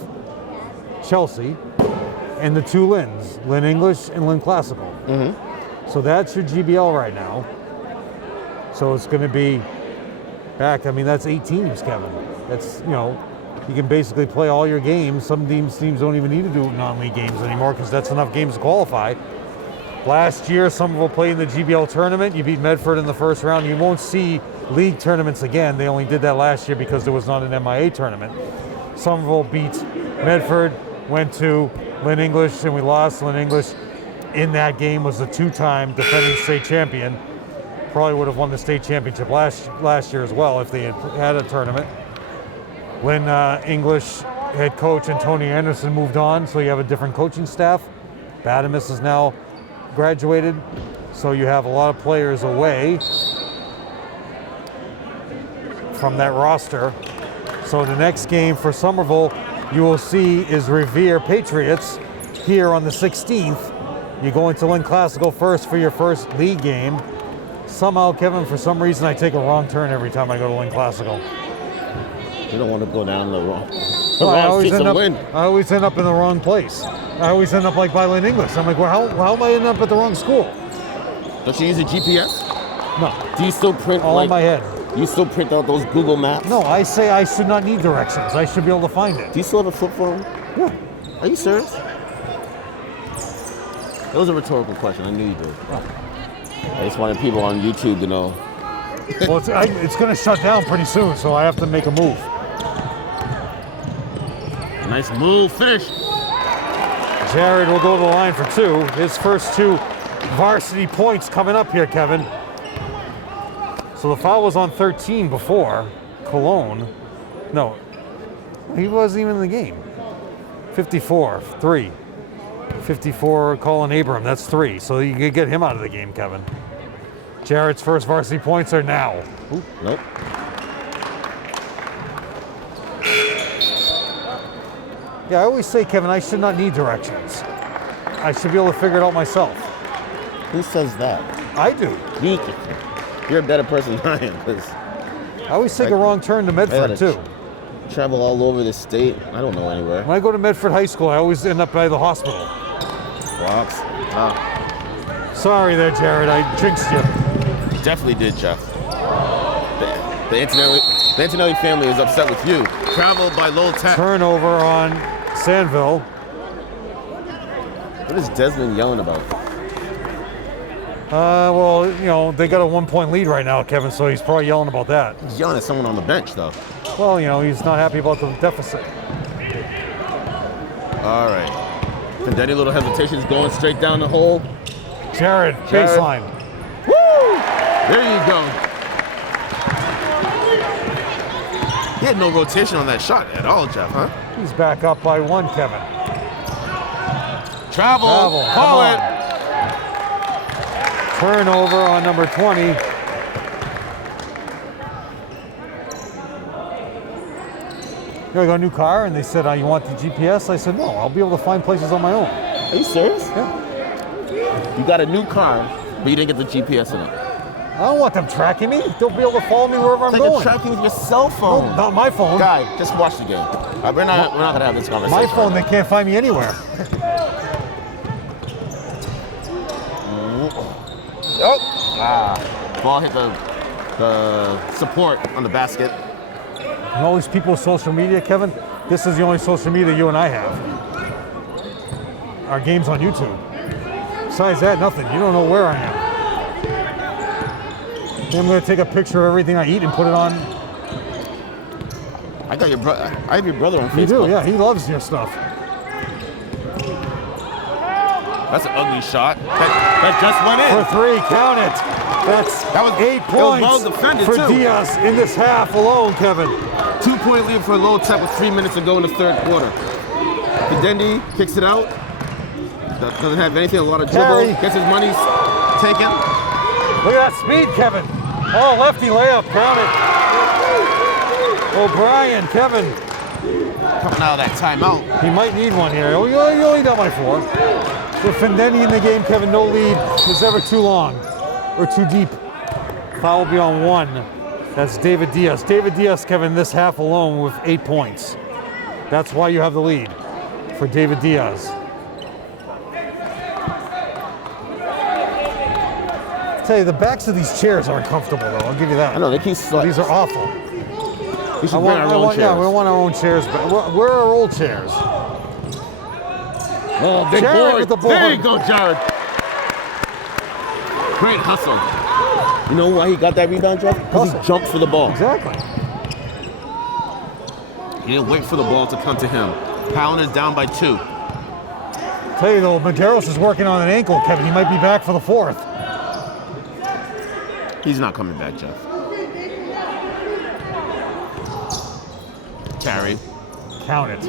Chelsea and the 2 Lynns, Lynn English and Lynn Classical. So that's your GBL right now. So it's going to be back. I mean, that's 8 teams, Kevin. That's, you know, you can basically play all your games. Some teams don't even need to do non-league games anymore because that's enough games to qualify. Last year, Somerville played in the GBL tournament. You beat Medford in the first round. You won't see league tournaments again. They only did that last year because there was not an MIA tournament. Somerville beat Medford, went to Lynn English, and we lost. Lynn English in that game was the 2-time defending state champion. Probably would have won the state championship last year as well if they had a tournament. Lynn English head coach and Tony Anderson moved on, so you have a different coaching staff. Badamus is now graduated, so you have a lot of players away from that roster. So the next game for Somerville you will see is Revere Patriots here on the 16th. You go into Lynn Classical first for your first league game. Somehow, Kevin, for some reason, I take a wrong turn every time I go to Lynn Classical. You don't want to go down the wrong. I always end up in the wrong place. I always end up like by Lynn English. I'm like, well, how am I ending up at the wrong school? Don't you use a GPS? No. Do you still print all in my head? You still print out those Google Maps? No, I say I should not need directions. I should be able to find it. Do you still have a flip phone? Yeah. Are you serious? That was a rhetorical question. I knew you did. Oh. I just wanted people on YouTube to know. Well, it's going to shut down pretty soon, so I have to make a move. Nice move. Finish. Jared will go to the line for 2. His first 2 varsity points coming up here, Kevin. So the foul was on 13 before. Cologne. No, he wasn't even in the game. 54, 3. 54, Colin Abram, that's 3. So you can get him out of the game, Kevin. Jared's first varsity points are now. Ooh, nope. Yeah, I always say, Kevin, I should not need directions. I should be able to figure it out myself. Who says that? I do. You're a better person than I am. I always take a wrong turn to Medford, too. Travel all over the state. I don't know anywhere. When I go to Medford High School, I always end up by the hospital. Rocks. Sorry there, Jared. I jinxed you. You definitely did, Jeff. The Antonelli family is upset with you. Travel by Lowell Tech. Turnover on Sandville. What is Desmond yelling about? Well, you know, they got a 1-point lead right now, Kevin, so he's probably yelling about that. He's yelling at someone on the bench, though. Well, you know, he's not happy about the deficit. All right. Fendetti, little hesitations, going straight down the hole. Jared. Baseline. Woo! There you go. He had no rotation on that shot at all, Jeff, huh? He's back up by 1, Kevin. Travel. Call it. Turnover on number 20. I got a new car, and they said, you want the GPS? I said, no, I'll be able to find places on my own. Are you serious? Yeah. You got a new car, but you didn't get the GPS in it. I don't want them tracking me. They'll be able to follow me wherever I'm going. They're tracking with your cell phone. No, not my phone. Guy, just watch the game. We're not going to have this conversation. My phone, they can't find me anywhere. Ball hit the support on the basket. And all these people with social media, Kevin, this is the only social media you and I have. Our game's on YouTube. Besides that, nothing. You don't know where I am. I'm going to take a picture of everything I eat and put it on. I got your brother. I have your brother on Facebook. You do, yeah. He loves your stuff. That's an ugly shot. That just went in. For 3, count it. That was 8 points well defended for too. Diaz in this half alone, Kevin. 2-point lead for Lowell Tech with 3 minutes to go in the third quarter. Fidendi kicks it out. Doesn't have anything, a lot of dribble. Gets his money taken. Look at that speed, Kevin. Oh, lefty layup, count it. O'Brien, Kevin. Coming out of that timeout. He might need one here. You only got my 4. With Fidendi in the game, Kevin, no lead is ever too long or too deep. Foul will be on 1. That's David Diaz. David Diaz, Kevin, this half alone with 8 points. That's why you have the lead for David Diaz. I tell you, the backs of these chairs aren't comfortable, though. I'll give you that. I know, they keep sliding. These are awful. We should bring our own chairs. Yeah, we want our own chairs, but where are our old chairs? Oh, big Jared boy. with the ball. There you go, Jared. Great hustle. You know why he got that rebound, Jeff? Because he jumped for the ball. Exactly. He didn't wait for the ball to come to him. Pound is down by 2. Tell you though, Medeiros is working on an ankle, Kevin. He might be back for the 4th. He's not coming back, Jeff. Carry. Count it.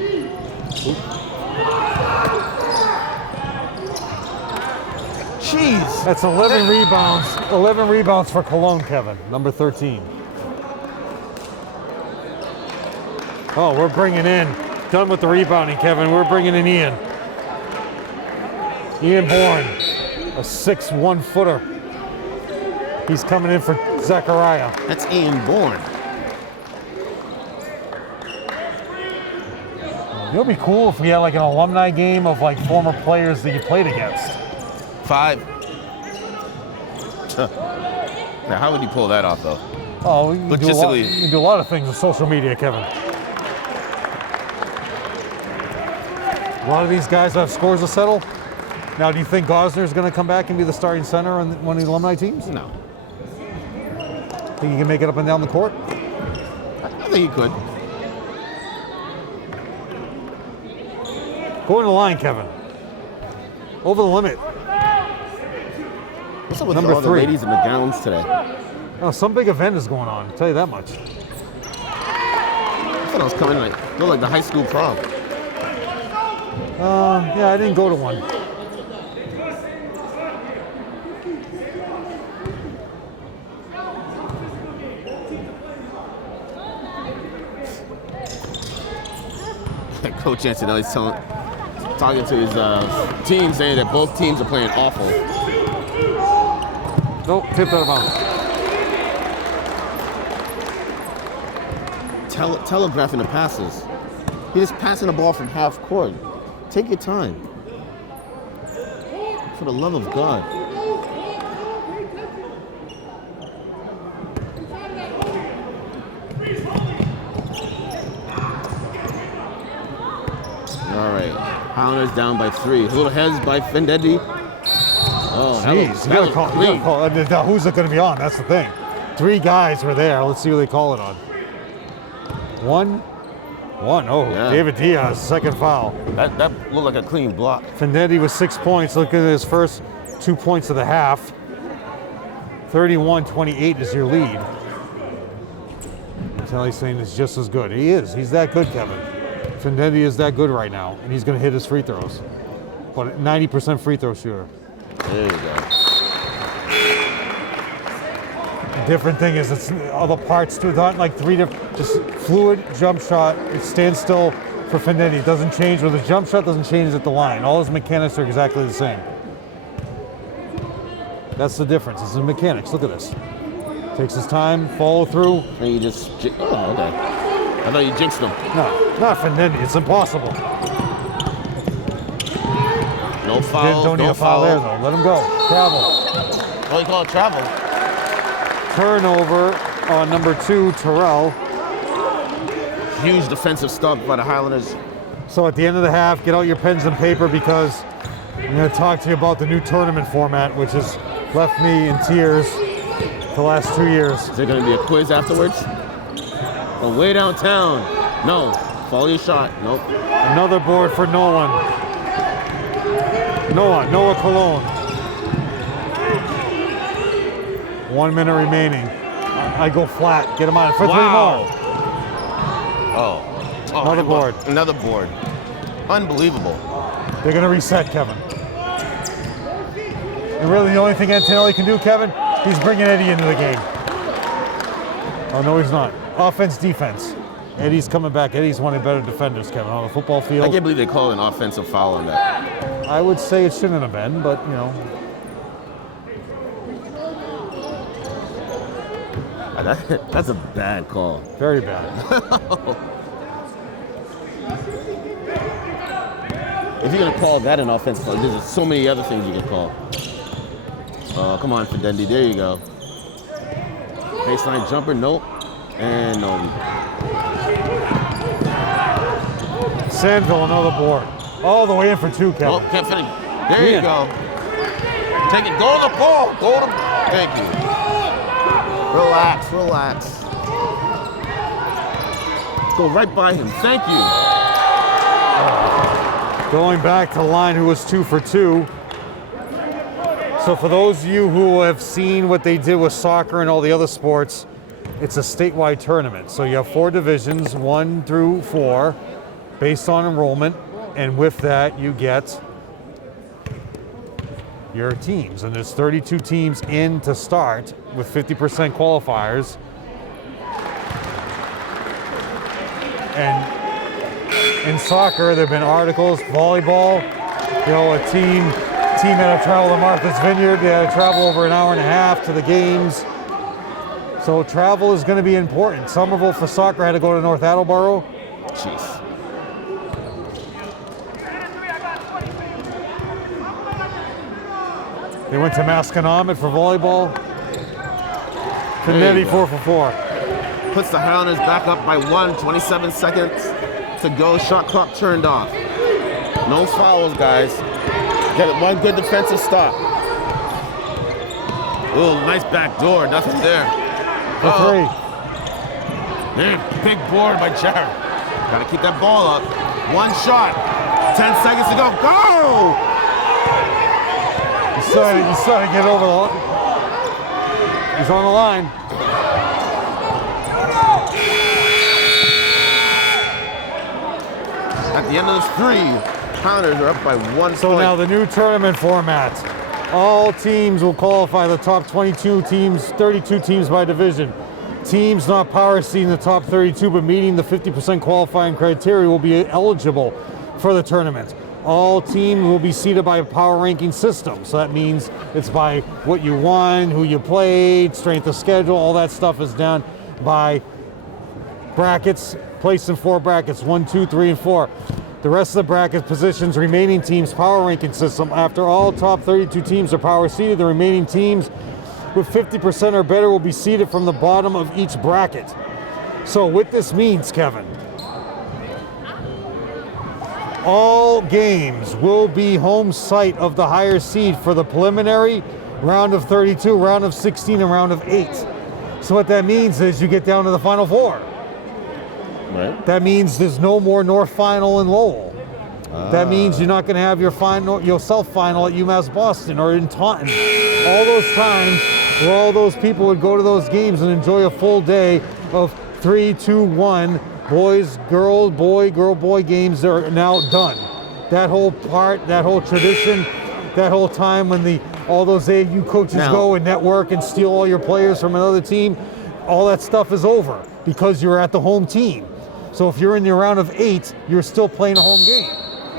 Jeez. That's 11 rebounds. 11 rebounds for Cologne, Kevin. Number 13. Oh, we're bringing in. Done with the rebounding, Kevin. We're bringing in Ian. Ian Bourne. A 6'1" footer. He's coming in for Zachariah. That's Ian Bourne. It would be cool if we had like an alumni game of like former players that you played against. 5. Now, how would you pull that off, though? Oh, you Logistically. can do a lot of things with social media, Kevin. A lot of these guys have scores to settle. Now, do you think Gosner's going to come back and be the starting center on one of the alumni teams? No. Think he can make it up and down the court? I think he could. Go in the line, Kevin. Over the limit. What's up with Number all the 3. ladies in the gowns today? Oh, some big event is going on, I'll tell you that much. I thought I was coming looked like the high school prom. Yeah, I didn't go to one. Coach Antonelli's talking to his team, saying that both teams are playing awful. Nope, tipped out of bounds. Telegraphing the passes. He's just passing the ball from half court. Take your time. For the love of God. All right. Hounders down by 3. Little heads by Fendetti. Oh, Jeez, you gotta call. Now, who's it going to be on? That's the thing. 3 guys were there. Let's see who they call it on. 1. Oh, Yeah. David Diaz, second foul. That looked like a clean block. Fendetti with 6 points. Look at his first 2 points of the half. 31-28 is your lead. Telly's saying it's just as good. He is. He's that good, Kevin. Fendetti is that good right now, and he's going to hit his free throws. But 90% free throw shooter. There you go. Different thing is it's other parts to it, not like 3 different, just fluid jump shot. It stands still for Fendetti. It doesn't change with the jump shot, doesn't change at the line. All his mechanics are exactly the same. That's the difference. It's the mechanics. Look at this. Takes his time, follow through. And you just, oh, okay. I thought you jinxed him. No, not Fendetti. It's impossible. No foul. Don't need a foul there though. Let him go. Travel. What do you call it? Travel. Turnover on number 2, Terrell. Huge defensive stop by the Highlanders. So at the end of the half, get out your pens and paper because I'm going to talk to you about the new tournament format, which has left me in tears the last 2 years. Is there going to be a quiz afterwards? Oh, way downtown. No. Follow your shot. Nope. Another board for Noah Cologne. 1 minute remaining. I go flat. Get him on for 3 more. Oh. Another board. Another board. Unbelievable. They're going to reset, Kevin. And really the only thing Antonelli can do, Kevin, he's bringing Eddie into the game. Oh, no, he's not. Offense, defense. Eddie's coming back. Eddie's one of the better defenders, Kevin, on the football field. I can't believe they call an offensive foul on that. I would say it shouldn't have been, but, you know. That's a bad call. Very bad. If you're going to call that an offensive foul, there's so many other things you can call. Oh, come on, Fendetti. There you go. Baseline jumper, nope. And no. Sandville, another board. All the way in for 2, Kevin. Oh, can't finish. There you go. Take it. Go to the ball. Go to. Thank you. Relax. Go right by him. Thank you. Going back to the line who was 2 for 2. So for those of you who have seen what they did with soccer and all the other sports, it's a statewide tournament. So you have 4 divisions, 1 through 4, based on enrollment. And with that, you get your teams. And there's 32 teams in to start with 50% qualifiers. And in soccer, there have been articles, volleyball, you know, a team had to travel to Martha's Vineyard. They had to travel over an hour and a half to the games. So travel is going to be important. Somerville for soccer had to go to North Attleboro. Jeez. They went to Masconomet for volleyball. There Finetti you 4 go. for 4. Puts the Highlanders back up by 1, 27 seconds to go. Shot clock turned off. No fouls, guys. Get it, one good defensive stop. Oh, nice back door. Nothing there. For 3. Man, big board by Jared. Gotta keep that ball up. One shot. 10 seconds to go. Go! He's trying to get over the line. He's on the line. At the end of this 3, Highlanders are up by 1 So point. now the new tournament format. All teams will qualify, the top 22 teams, 32 teams by division. Teams not power seeding the top 32 but meeting the 50% qualifying criteria will be eligible for the tournament. All teams will be seeded by a power ranking system. So that means it's by what you won, who you played, strength of schedule, all that stuff is done by brackets, placed in 4 brackets, 1, 2, 3, and 4. The rest of the bracket positions remaining teams power ranking system. After all top 32 teams are power seeded, the remaining teams with 50% or better will be seeded from the bottom of each bracket. So what this means, Kevin, all games will be home site of the higher seed for the preliminary, round of 32, round of 16, and round of 8. So what that means is you get down to the Final 4. Right. That means there's no more North Final in Lowell. That means you're not going to have your self final at UMass Boston or in Taunton. All those times where all those people would go to those games and enjoy a full day of 3, 2, 1 boys, girl, boy, girl, boy games are now done. That whole part, that whole tradition, that whole time when all those AU coaches go and network and steal all your players from another team, all that stuff is over because you're at the home team. So if you're in your round of 8, you're still playing a home game.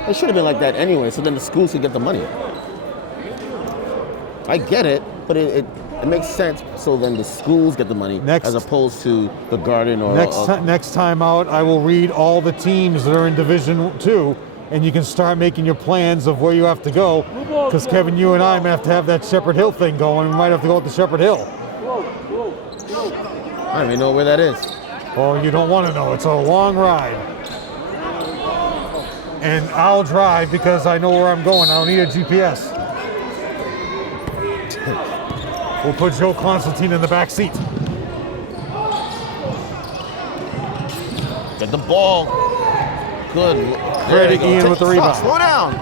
It should have been like that anyway, so then the schools could get the money. I get it, but it makes sense, so then the schools get the money as opposed to the Garden or... Next time out, I will read all the teams that are in Division 2, and you can start making your plans of where you have to go, because Kevin, you and I might have to have that Shepherd Hill thing going. We might have to go to Shepherd Hill. I don't even know where that is. Oh, you don't want to know. It's a long ride. And I'll drive because I know where I'm going. I don't need a GPS. We'll put Joe Constantine in the back seat. Get the ball. Good. Ready, Ian with the rebound. Slow down.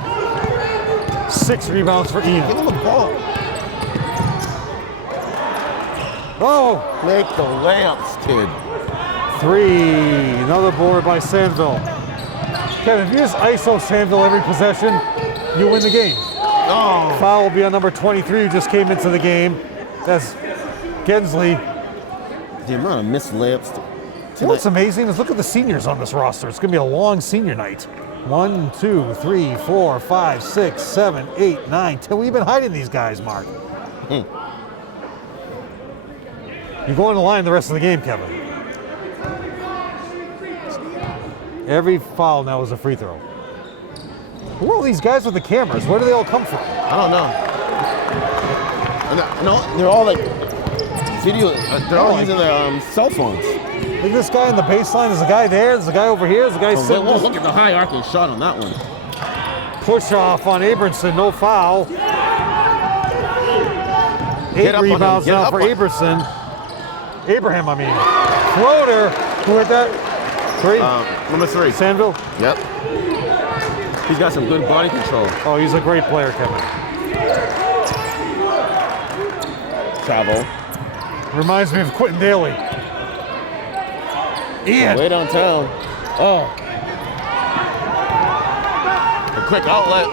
6 rebounds for Ian. Give him the ball. Oh! Make the layups, kid. 3. Another board by Sandville. Kevin, if you just ISO Sandville every possession, you win the game. Oh. Foul will be on number 23 who just came into the game. That's Gensley. The amount of missed layups. You know what's amazing is look at the seniors on this roster. It's going to be a long senior night. 1, 2, 3, 4, 5, 6, 7, 8, 9, 10. We've been hiding these guys, Mark. You go on the line the rest of the game, Kevin. Every foul now is a free throw. Who are all these guys with the cameras? Where do they all come from? I don't know. No, they're all like video. They're all using their cell phones. Look at this guy in the baseline. There's a guy there. There's a guy over here. There's a guy sitting. Look at the hierarchy shot on that one. Push off on Abramson. No foul. 8 rebounds now for Abraham, I mean. Floater. Who hit that? 3? Number 3. Sandville? Yep. He's got some good body control. Oh, he's a great player, Kevin. Travel. Reminds me of Quentin Daly. Ian. Way downtown. Oh. A quick outlet.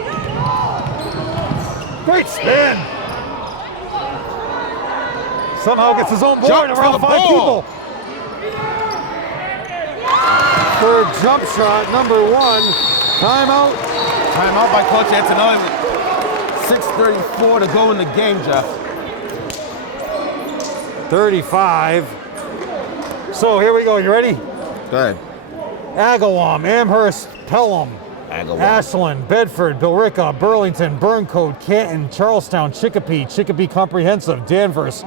Great spin. Somehow gets his own board Jump around for the 5 ball. people. For a jump shot, number 1. Timeout. Timeout by Coach Antonelli. 6:34 to go in the game, Jeff. 35. So here we go. You ready? Go ahead. Agawam, Amherst, Pelham, Agawam. Ashland, Bedford, Billerica, Burlington, Burncoat, Canton, Charlestown, Chicopee Comprehensive, Danvers,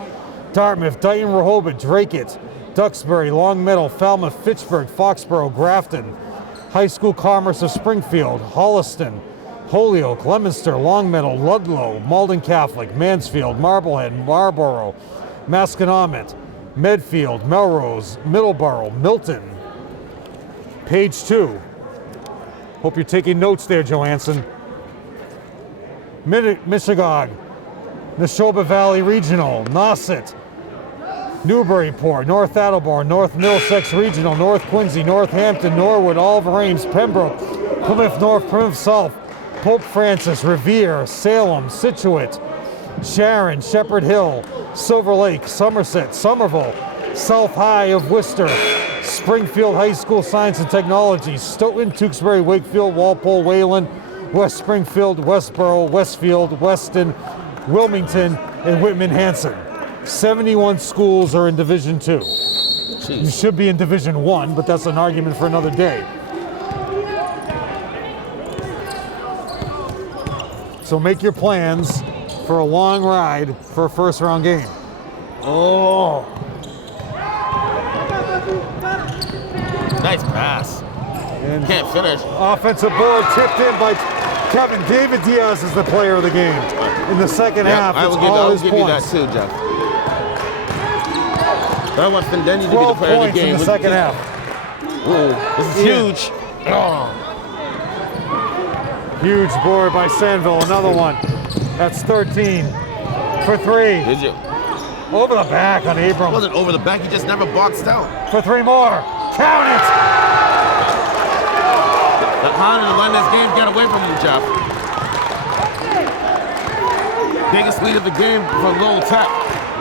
Dartmouth, Dayton, Rehoboth, Dracut, Duxbury, Longmeadow, Falmouth, Fitchburg, Foxborough, Grafton, High School Commerce of Springfield, Holliston, Holyoke, Leominster, Longmeadow, Ludlow, Malden Catholic, Mansfield, Marblehead, Marlborough, Masconomet, Medfield, Melrose, Middleborough, Milton. Page 2. Hope you're taking notes there, Johansson. Michigan, Neshoba Valley Regional, Nauset, Newburyport, North Attleboro, North Middlesex Regional, North Quincy, Northampton, Norwood, Olive Ames, Pembroke, Plymouth North, Plymouth South, Pope Francis, Revere, Salem, Situate, Sharon, Shepherd Hill, Silver Lake, Somerset, Somerville, South High of Worcester, Springfield High School Science and Technology, Stoughton, Tewksbury, Wakefield, Walpole, Wayland, West Springfield, Westboro, Westfield, Weston, Wilmington, and Whitman-Hanson. 71 schools are in Division 2. You should be in Division 1, but that's an argument for another day. So make your plans for a long ride for a first round game. Oh. Nice pass. And Can't finish. offensive board tipped in by Kevin. David Diaz is the player of the game. In the second half, I it's will all his give you that points. too, Jeff. I want Findendi to be the 12 player of the points game. in the second half. Ooh, this is huge. Oh. Huge board by Sandville. Another one. That's 13 for 3. Did you? Over the back on It Abram. wasn't over the back. He just never boxed out. For 3 more. Count it. The Honda to line this game got away from him, Jeff. Biggest lead of the game for Lowell Tech.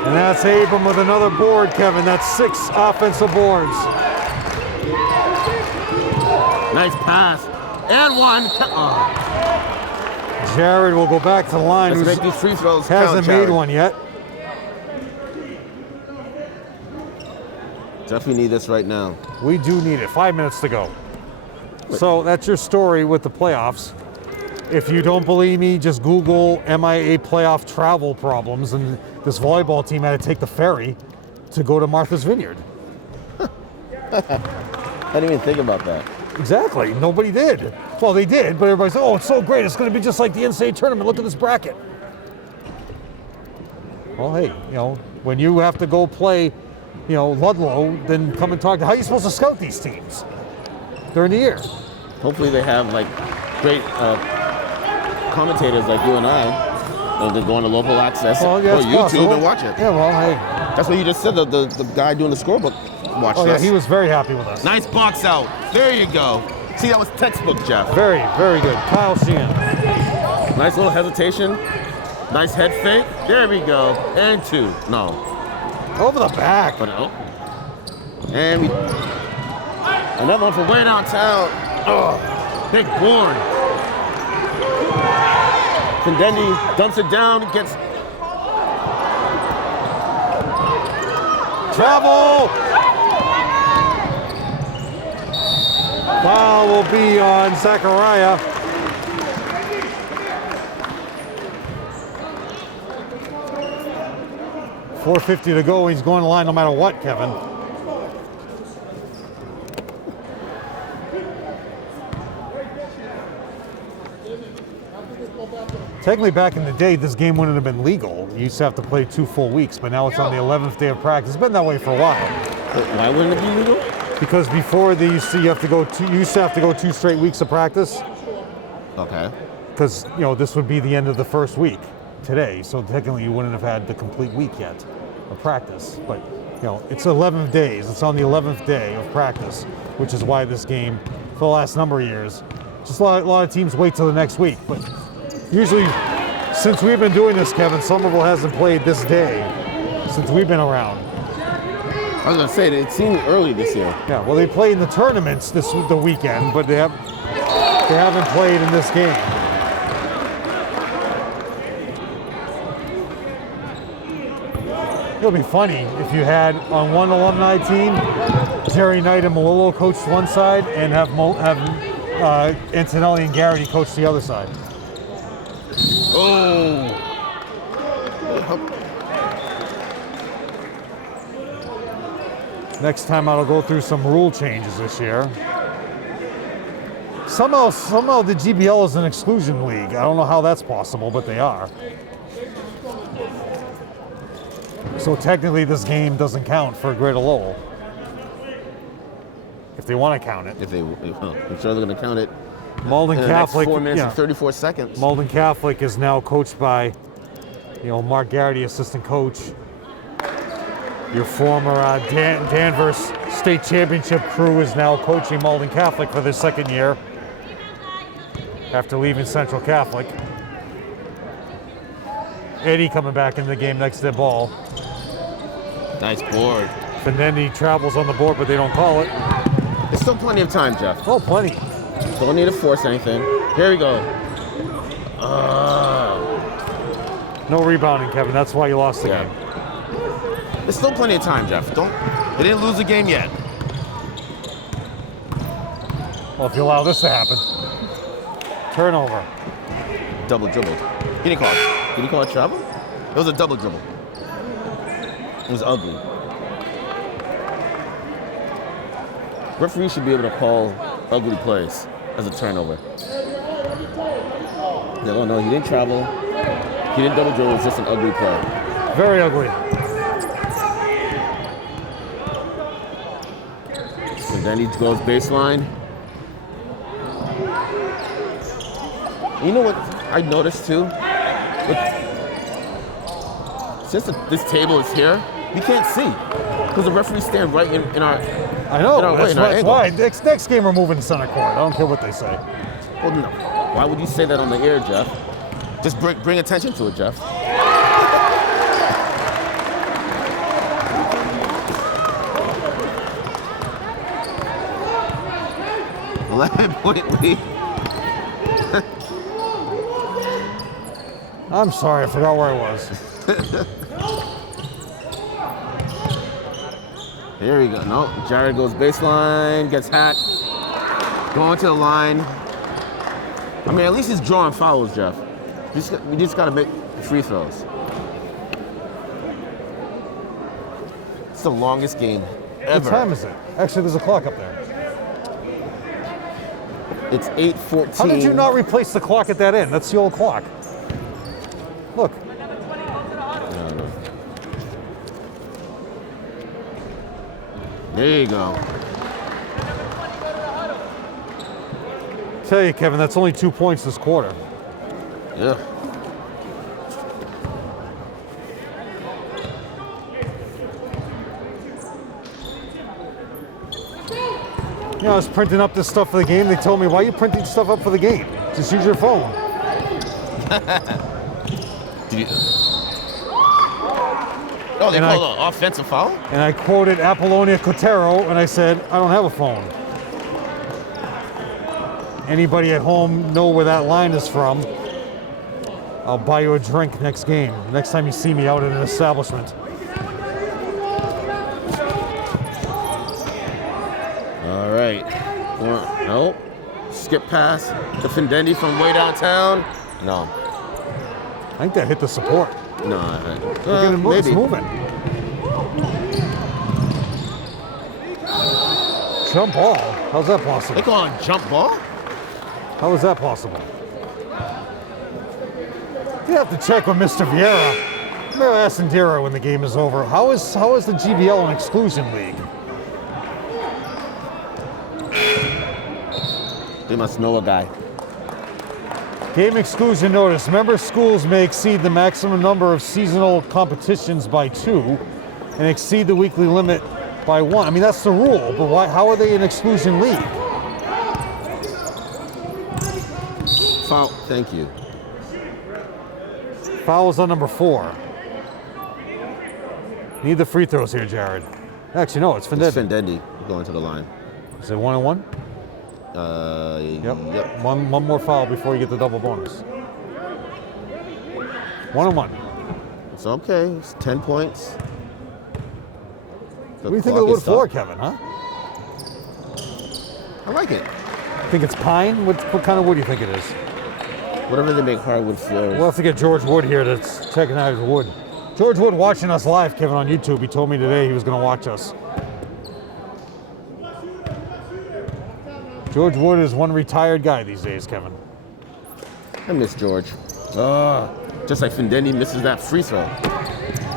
And that's Abram with another board, Kevin. That's 6 offensive boards. Nice pass. And one. Oh. Jared will go back to the line. Let's Who's make these free throws hasn't count, made Jared. one yet. Definitely need this right now. We do need it. 5 minutes to go. So that's your story with the playoffs. If you don't believe me, just Google MIA playoff travel problems, and this volleyball team had to take the ferry to go to Martha's Vineyard. I didn't even think about that. Exactly. Nobody did. Well, they did, but everybody said, oh, it's so great. It's going to be just like the NCAA tournament. Look at this bracket. Well, hey, when you have to go play, Ludlow, then come and talk to how are you supposed to scout these teams during the year? Hopefully they have great commentators like you and I. They're going to local access or YouTube possible. and watch it. Yeah, well, hey. That's what you just said. The guy doing the scorebook watched Oh, yeah, us. he was very happy with us. Nice box out. There you go. See, that was textbook, Jeff. Very, very good. Kyle Sheehan. Nice little hesitation. Nice head fake. There we go. And 2. No. Over the back. But and another one from way downtown. Oh, big board. Findendi dumps it down. Gets Travel. Foul will be on Zachariah. .450 to go. He's going to line no matter what, Kevin. Technically, back in the day, this game wouldn't have been legal. You used to have to play 2 full weeks, but now it's on the 11th day of practice. It's been that way for a while. Why wouldn't it be legal? Because before they used to have to go 2 straight weeks of practice. Okay. Because this would be the end of the first week today, so technically you wouldn't have had the complete week yet of practice. But it's 11 days. It's on the 11th day of practice, which is why this game, for the last number of years, just a lot of teams wait till the next week. But usually, since we've been doing this, Kevin, Somerville hasn't played this day since we've been around. I was gonna say it seemed early this year. Yeah, well, they play in the tournaments the weekend, but they haven't played in this game. It would be funny if you had on one alumni team, Jerry Knight and Malillo coached one side, and have Antonelli and Garrity coach the other side. Oh. Next time I'll go through some rule changes this year. Somehow the GBL is an exclusion league. I don't know how that's possible, but they are. So technically this game doesn't count for Greater Lowell. If they want to count it. I'm sure they're going to count it. Malden Catholic, 4 minutes and 34 seconds. Malden Catholic is now coached by, Mark Garrity, assistant coach. Your former Danvers State Championship crew is now coaching Malden Catholic for their second year after leaving Central Catholic. Eddie coming back in the game next to the ball. Nice board. Findendi travels on the board, but they don't call it. There's still plenty of time, Jeff. Oh, plenty. Don't need to force anything. Here we go. No rebounding, Kevin. That's why you lost the game. There's still plenty of time, Jeff. They didn't lose the game yet. Well, if you allow this to happen. Turnover. Double dribbled. He didn't call it. Did he call it travel? It was a double dribble. It was ugly. Referee should be able to call ugly plays as a turnover. No, he didn't travel. He didn't double dribble. It's just an ugly play. Very ugly. And then he goes baseline. You know what I noticed too? Since this table is here, we can't see because the referees stand right in our. I know. That's why. Next game we're moving to center court. I don't care what they say. Well, no. Why would you say that on the air, Jeff? Just bring attention to it, Jeff. 11-point lead. I'm sorry, I forgot where I was. Here we go. Nope. Jared goes baseline, gets hacked. Going to the line. I mean, at least he's drawing fouls, Jeff. We just got to make free throws. It's the longest game ever. What time is it? Actually, there's a clock up there. It's 8:14. How did you not replace the clock at that end? That's the old clock. Look. There you go. Tell you, Kevin, that's only 2 points this quarter. Yeah. You know, I was printing up this stuff for the game. They told me, why are you printing stuff up for the game? Just use your phone. Oh, they called an offensive foul? And I quoted Apollonia Cotero, and I said, I don't have a phone. Anybody at home know where that line is from? I'll buy you a drink next game. Next time you see me out at an establishment. All right. Nope. Skip pass to Findendi from way downtown. No. I think that hit the support. No. Maybe. It's moving. Jump ball? How's that possible? They call it jump ball? How is that possible? You have to check with Mr. Vieira. Maybe ask Indira when the game is over. How is the GBL an exclusion league? They must know a guy. Game exclusion notice. Member schools may exceed the maximum number of seasonal competitions by 2 and exceed the weekly limit by 1. I mean, that's the rule, but why? How are they an exclusion league? Foul. Thank you. Fouls on number 4. Need the free throws here, Jared. Actually, no, it's Findendi. It's Findendi going to the line. Is it 1-on-1? Yep. One more foul before you get the double bonus. 1-on-1. It's okay. It's 10 points. What do you think of the wood floor, Kevin, huh? I like it. Think it's pine? What kind of wood do you think it is? Whatever they make hardwood floors. We'll have to get George Wood here to check out his wood. George Wood watching us live, Kevin, on YouTube. He told me today he was going to watch us. George Wood is one retired guy these days, Kevin. I miss George. Just like Findendi misses that free throw.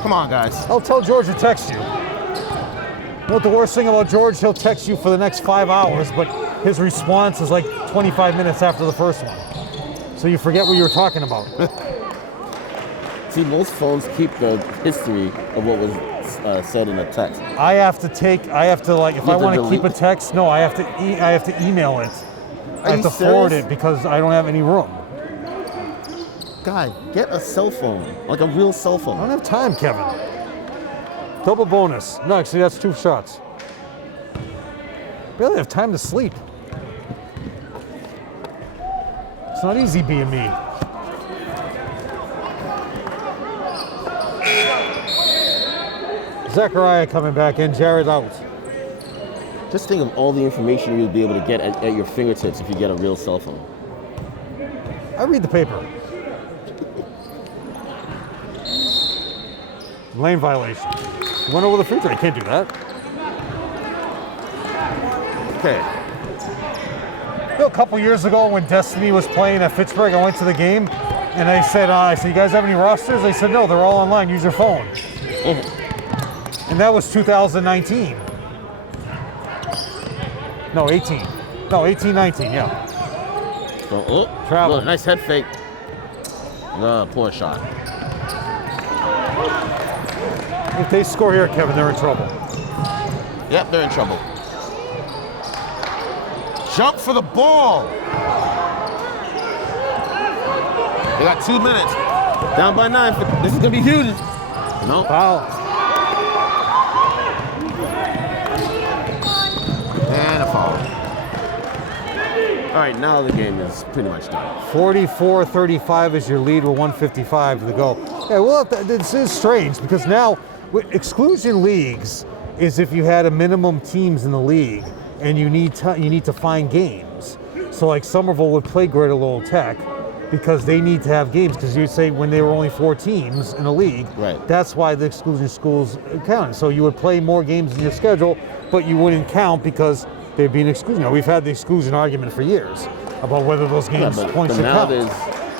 Come on, guys. I'll tell George to text you. You know what the worst thing about George? He'll text you for the next 5 hours, but his response is like 25 minutes after the first one. So you forget what you were talking about. See, most phones keep the history of what was said in a text. I have to like, if I want to keep a text, no, I have to email it. I have to forward it because I don't have any room. Guy, get a cell phone, like a real cell phone. I don't have time, Kevin. Double bonus. No, actually, that's 2 shots. Barely have time to sleep. It's not easy being me. Zachariah coming back in, Jared out. Just think of all the information you'll be able to get at your fingertips if you get a real cell phone. I read the paper. Lane violation. You went over the free throw. You can't do that. Okay. You know, a couple years ago when Destiny was playing at Fitchburg, I went to the game and I said, you guys have any rosters? They said, no, they're all online. Use your phone. And that was 2019. No, 18. No, 18, 19, yeah. Travel. Nice head fake. Poor shot. If they score here, Kevin, they're in trouble. Yep, they're in trouble. Jump for the ball. They got 2 minutes. Down by 9. This is going to be huge. No. Foul. And a foul. All right, now the game is pretty much done. 44-35 is your lead with 1:55 to go. Yeah, well, this is strange because now exclusion leagues is if you had a minimum teams in the league and you need to find games. So like Somerville would play Greater Lowell Tech because they need to have games because you say when there were only 4 teams in a league, right. That's why the exclusion schools count. So you would play more games in your schedule, but you wouldn't count because there'd be an exclusion. Now, we've had the exclusion argument for years about whether those games points should count.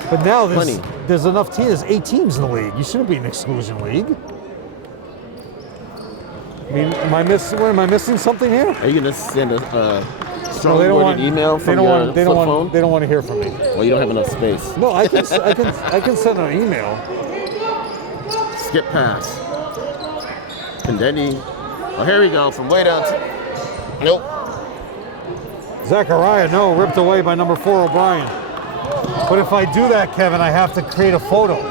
But now there's enough teams. There's 8 teams in the league. You shouldn't be an exclusion league. I mean, am I missing something here? Are you gonna send a strong-worded email from your phone? They don't want to hear from me. Well, you don't have enough space. No, I can send an email. Skip pass. And then here we go from way down. Nope. Zachariah, no, ripped away by number 4 O'Brien. But if I do that, Kevin, I have to create a photo.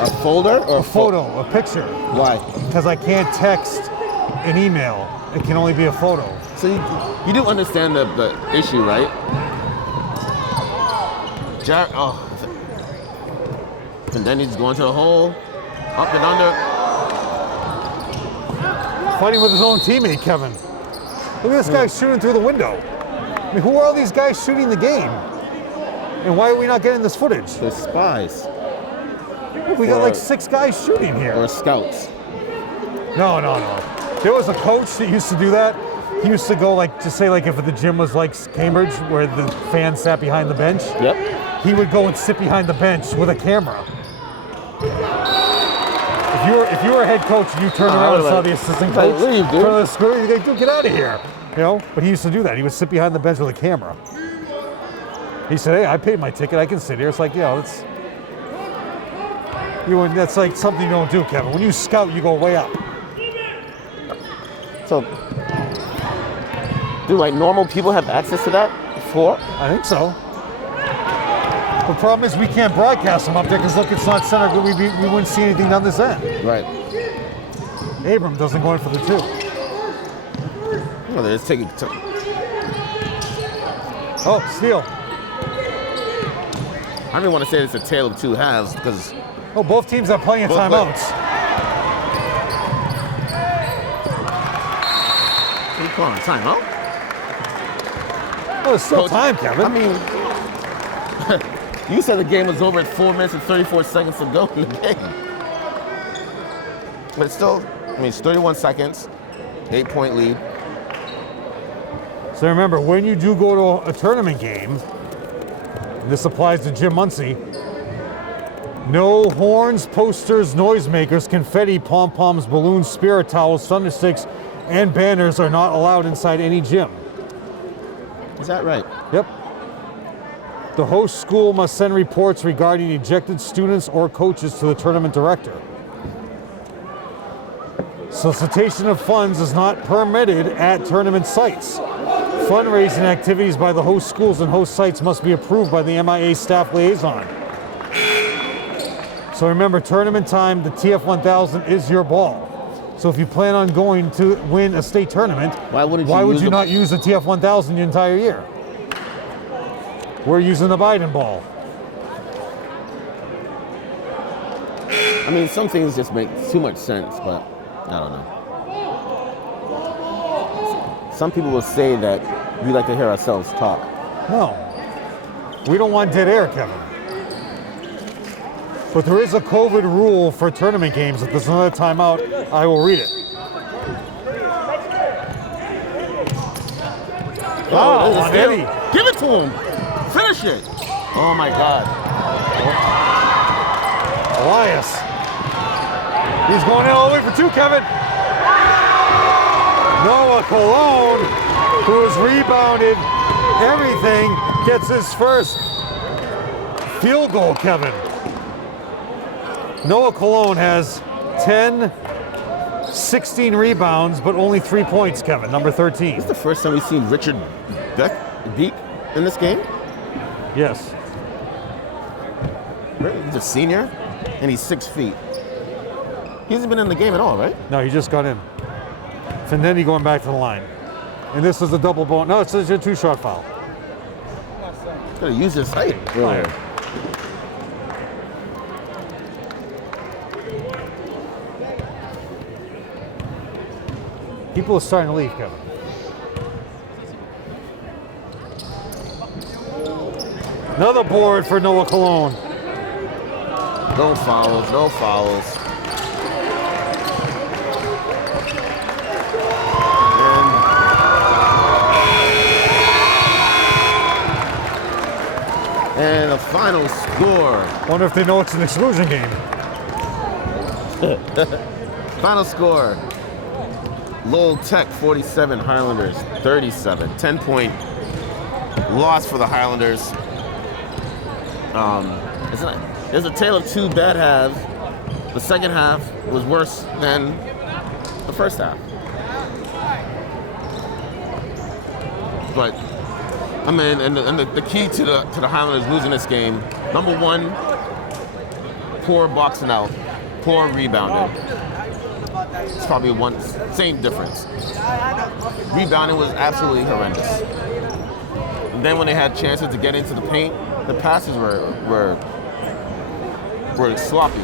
A folder or a photo, a picture. Why? Because I can't text an email. It can only be a photo. So you do understand the issue, right? And then he's going to the hole, up and under. Fighting with his own teammate, Kevin. Look at this guy shooting through the window. I mean, who are all these guys shooting the game? And why are we not getting this footage? They're spies. We got like 6 guys shooting here. Or scouts. No. There was a coach that used to do that. He used to go to say if the gym was like Cambridge, where the fans sat behind the bench. Yep. He would go and sit behind the bench with a camera. If you were a head coach and you turned around and saw the assistant coach turn on the screen, you'd go, get out of here. You know? But he used to do that. He would sit behind the bench with a camera. He said, hey, I paid my ticket. I can sit here. It's like, that's like something you don't do, Kevin. When you scout, you go way up. So, do normal people have access to that before? I think so. The problem is we can't broadcast them up there because look, it's not centered. We wouldn't see anything down this end. Right. Abram doesn't go in for the 2. Well, they're just taking. Oh, steal. I don't even want to say it's a tale of 2 halves because. Oh, both teams have plenty of timeouts. What are you calling? Timeout? Well, there's still time, Kevin. I mean, you said the game was over at 4 minutes and 34 seconds to go in the game. But still, I mean, it's 31 seconds, 8-point lead. So remember, when you do go to a tournament game, and this applies to Jim Muncie, no horns, posters, noisemakers, confetti, pom-poms, balloons, spirit towels, thundersticks, and banners are not allowed inside any gym. Is that right? Yep. The host school must send reports regarding ejected students or coaches to the tournament director. Solicitation of funds is not permitted at tournament sites. Fundraising activities by the host schools and host sites must be approved by the MIA staff liaison. So remember, tournament time, the TF1000 is your ball. So if you plan on going to win a state tournament, why would you not use the TF1000 the entire year? We're using the Biden ball. I mean, some things just make too much sense, but I don't know. Some people will say that we like to hear ourselves talk. No. We don't want dead air, Kevin. But there is a COVID rule for tournament games. If there's another timeout, I will read it. Oh, Eddie. Give it to him. Finish it. Oh, my God. Elias. He's going in all the way for two, Kevin. Noah Colon, who has rebounded everything, gets his first field goal, Kevin. Noah Colon has 16 rebounds, but only 3 points, Kevin, number 13. This is the first time we've seen Richard Beek in this game? Yes. He's a senior, and he's 6 feet. He hasn't been in the game at all, right? No, he just got in. Findetti going back to the line. And this is a double bone. No, it's a 2-shot foul. He's going to use his height earlier. People are starting to leave, Kevin. Another board for Noah Colon. No fouls, no fouls. And the final score. Wonder if they know it's an exclusion game. Final score. Lowell Tech 47, Highlanders 37. 10-point loss for the Highlanders. It's a tale of two bad halves. The second half was worse than the first half. But I mean, and the key to the Highlanders losing this game, number one, poor boxing out, poor rebounding. It's probably same difference. Rebounding was absolutely horrendous. And then when they had chances to get into the paint, the passes were sloppy.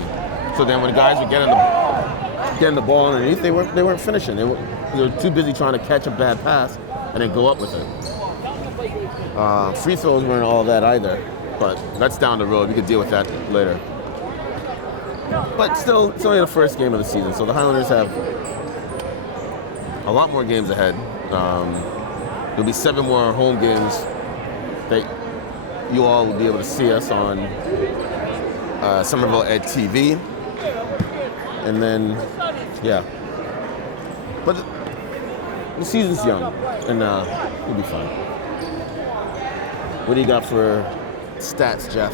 So then when the guys were getting the ball underneath, they weren't finishing. They were too busy trying to catch a bad pass and then go up with it. Free throws weren't all that either, but that's down the road. We could deal with that later. But still, it's only the first game of the season, so the Highlanders have a lot more games ahead. There'll be 7 more home games that you all will be able to see us on Somerville Ed TV. And then, yeah. But the season's young, and we'll be fine. What do you got for stats, Jeff?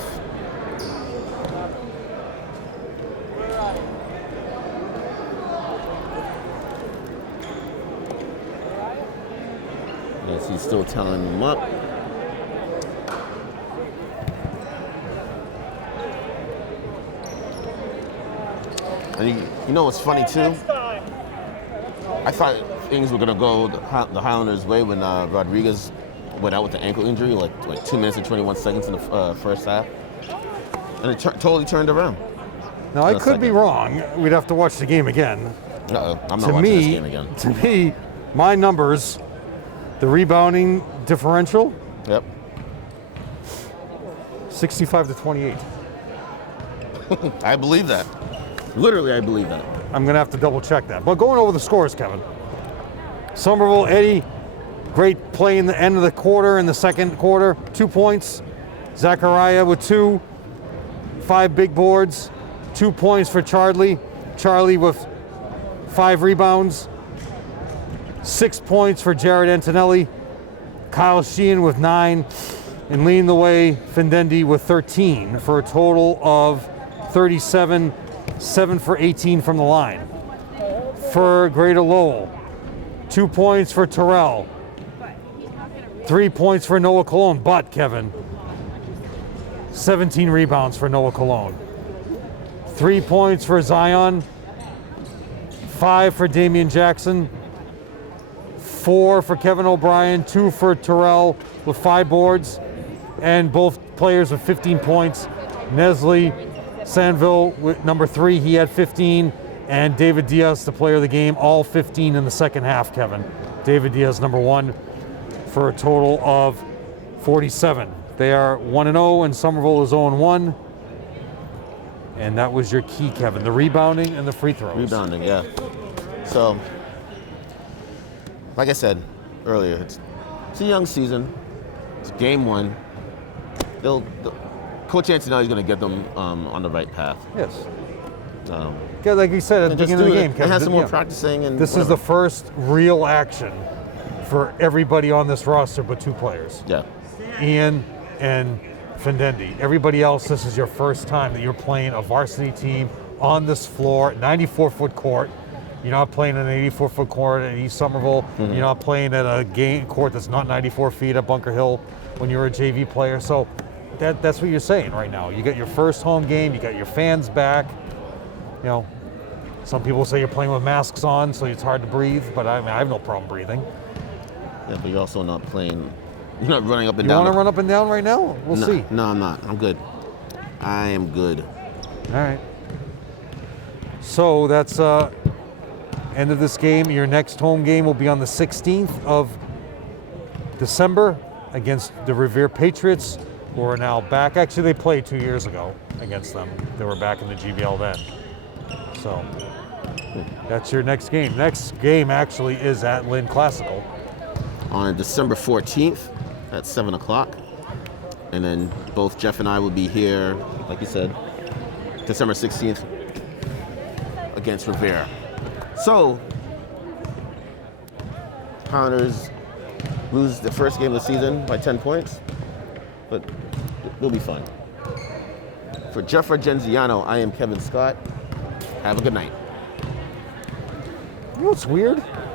Yes, he's still telling them up. And you know what's funny too? I thought things were gonna go the Highlanders' way when Rodriguez went out with the ankle injury, like 2 minutes and 21 seconds in the first half, and it totally turned around. Now I could be wrong. We'd have to watch the game again. I'm not watching this game again. To me, my numbers, the rebounding differential Yep. 65-28. I believe that. Literally, I believe that. I'm going to have to double check that. But going over the scores, Kevin. Somerville, Eddie, great play in the end of the quarter, in the second quarter, 2 points. Zachariah with 2, 5 big boards, 2 points for Charlie. Charlie with 5 rebounds, 6 points for Jared Antonelli. Kyle Sheehan with 9, and leading the way, Findendi with 13 for a total of 37, 7 for 18 from the line. For Greater Lowell, 2 points for Terrell, 3 points for Noah Colon, but Kevin, 17 rebounds for Noah Colon. 3 points for Zion, 5 for Damian Jackson, 4 for Kevin O'Brien, 2 for Terrell with 5 boards, and both players with 15 points. Nestle Sanville with number 3, he had 15, and David Diaz, the player of the game, all 15 in the second half, Kevin. David Diaz, number 1, for a total of 47. They are 1-0, and Somerville is 0-1. And that was your key, Kevin, the rebounding and the free throws. Rebounding, yeah. So, like I said earlier, it's a young season. It's game 1. Coach Antonelli is going to get them on the right path. Yes. Yeah, like you said at the beginning of the game, Kevin. And have some more practicing. And this is the first real action for everybody on this roster but 2 players. Yeah. Ian and Findendi. Everybody else, this is your first time that you're playing a varsity team on this floor, 94-foot court. You're not playing an 84-foot court at East Somerville. Mm-hmm. You're not playing at a game court that's not 94 feet at Bunker Hill when you're a JV player. So that's what you're saying right now. You got your first home game. You got your fans back. You know, some people say you're playing with masks on, so it's hard to breathe. But I have no problem breathing. Yeah, but you're also not playing. You're not running up and down. You want to run up and down right now? We'll see. No, I'm not. I'm good. I am good. All right. So that's end of this game. Your next home game will be on the 16th of December against the Revere Patriots, who are now back. Actually, they played 2 years ago against them. They were back in the GBL then. So that's your next game. Next game actually is at Lynn Classical. On December 14th at 7 o'clock. And then both Jeff and I will be here, like you said, December 16th against Revere. So, Pounders lose the first game of the season by 10 points, but it'll be fun. For Jeff Argenziano, I am Kevin Scott. Have a good night. You know what's weird?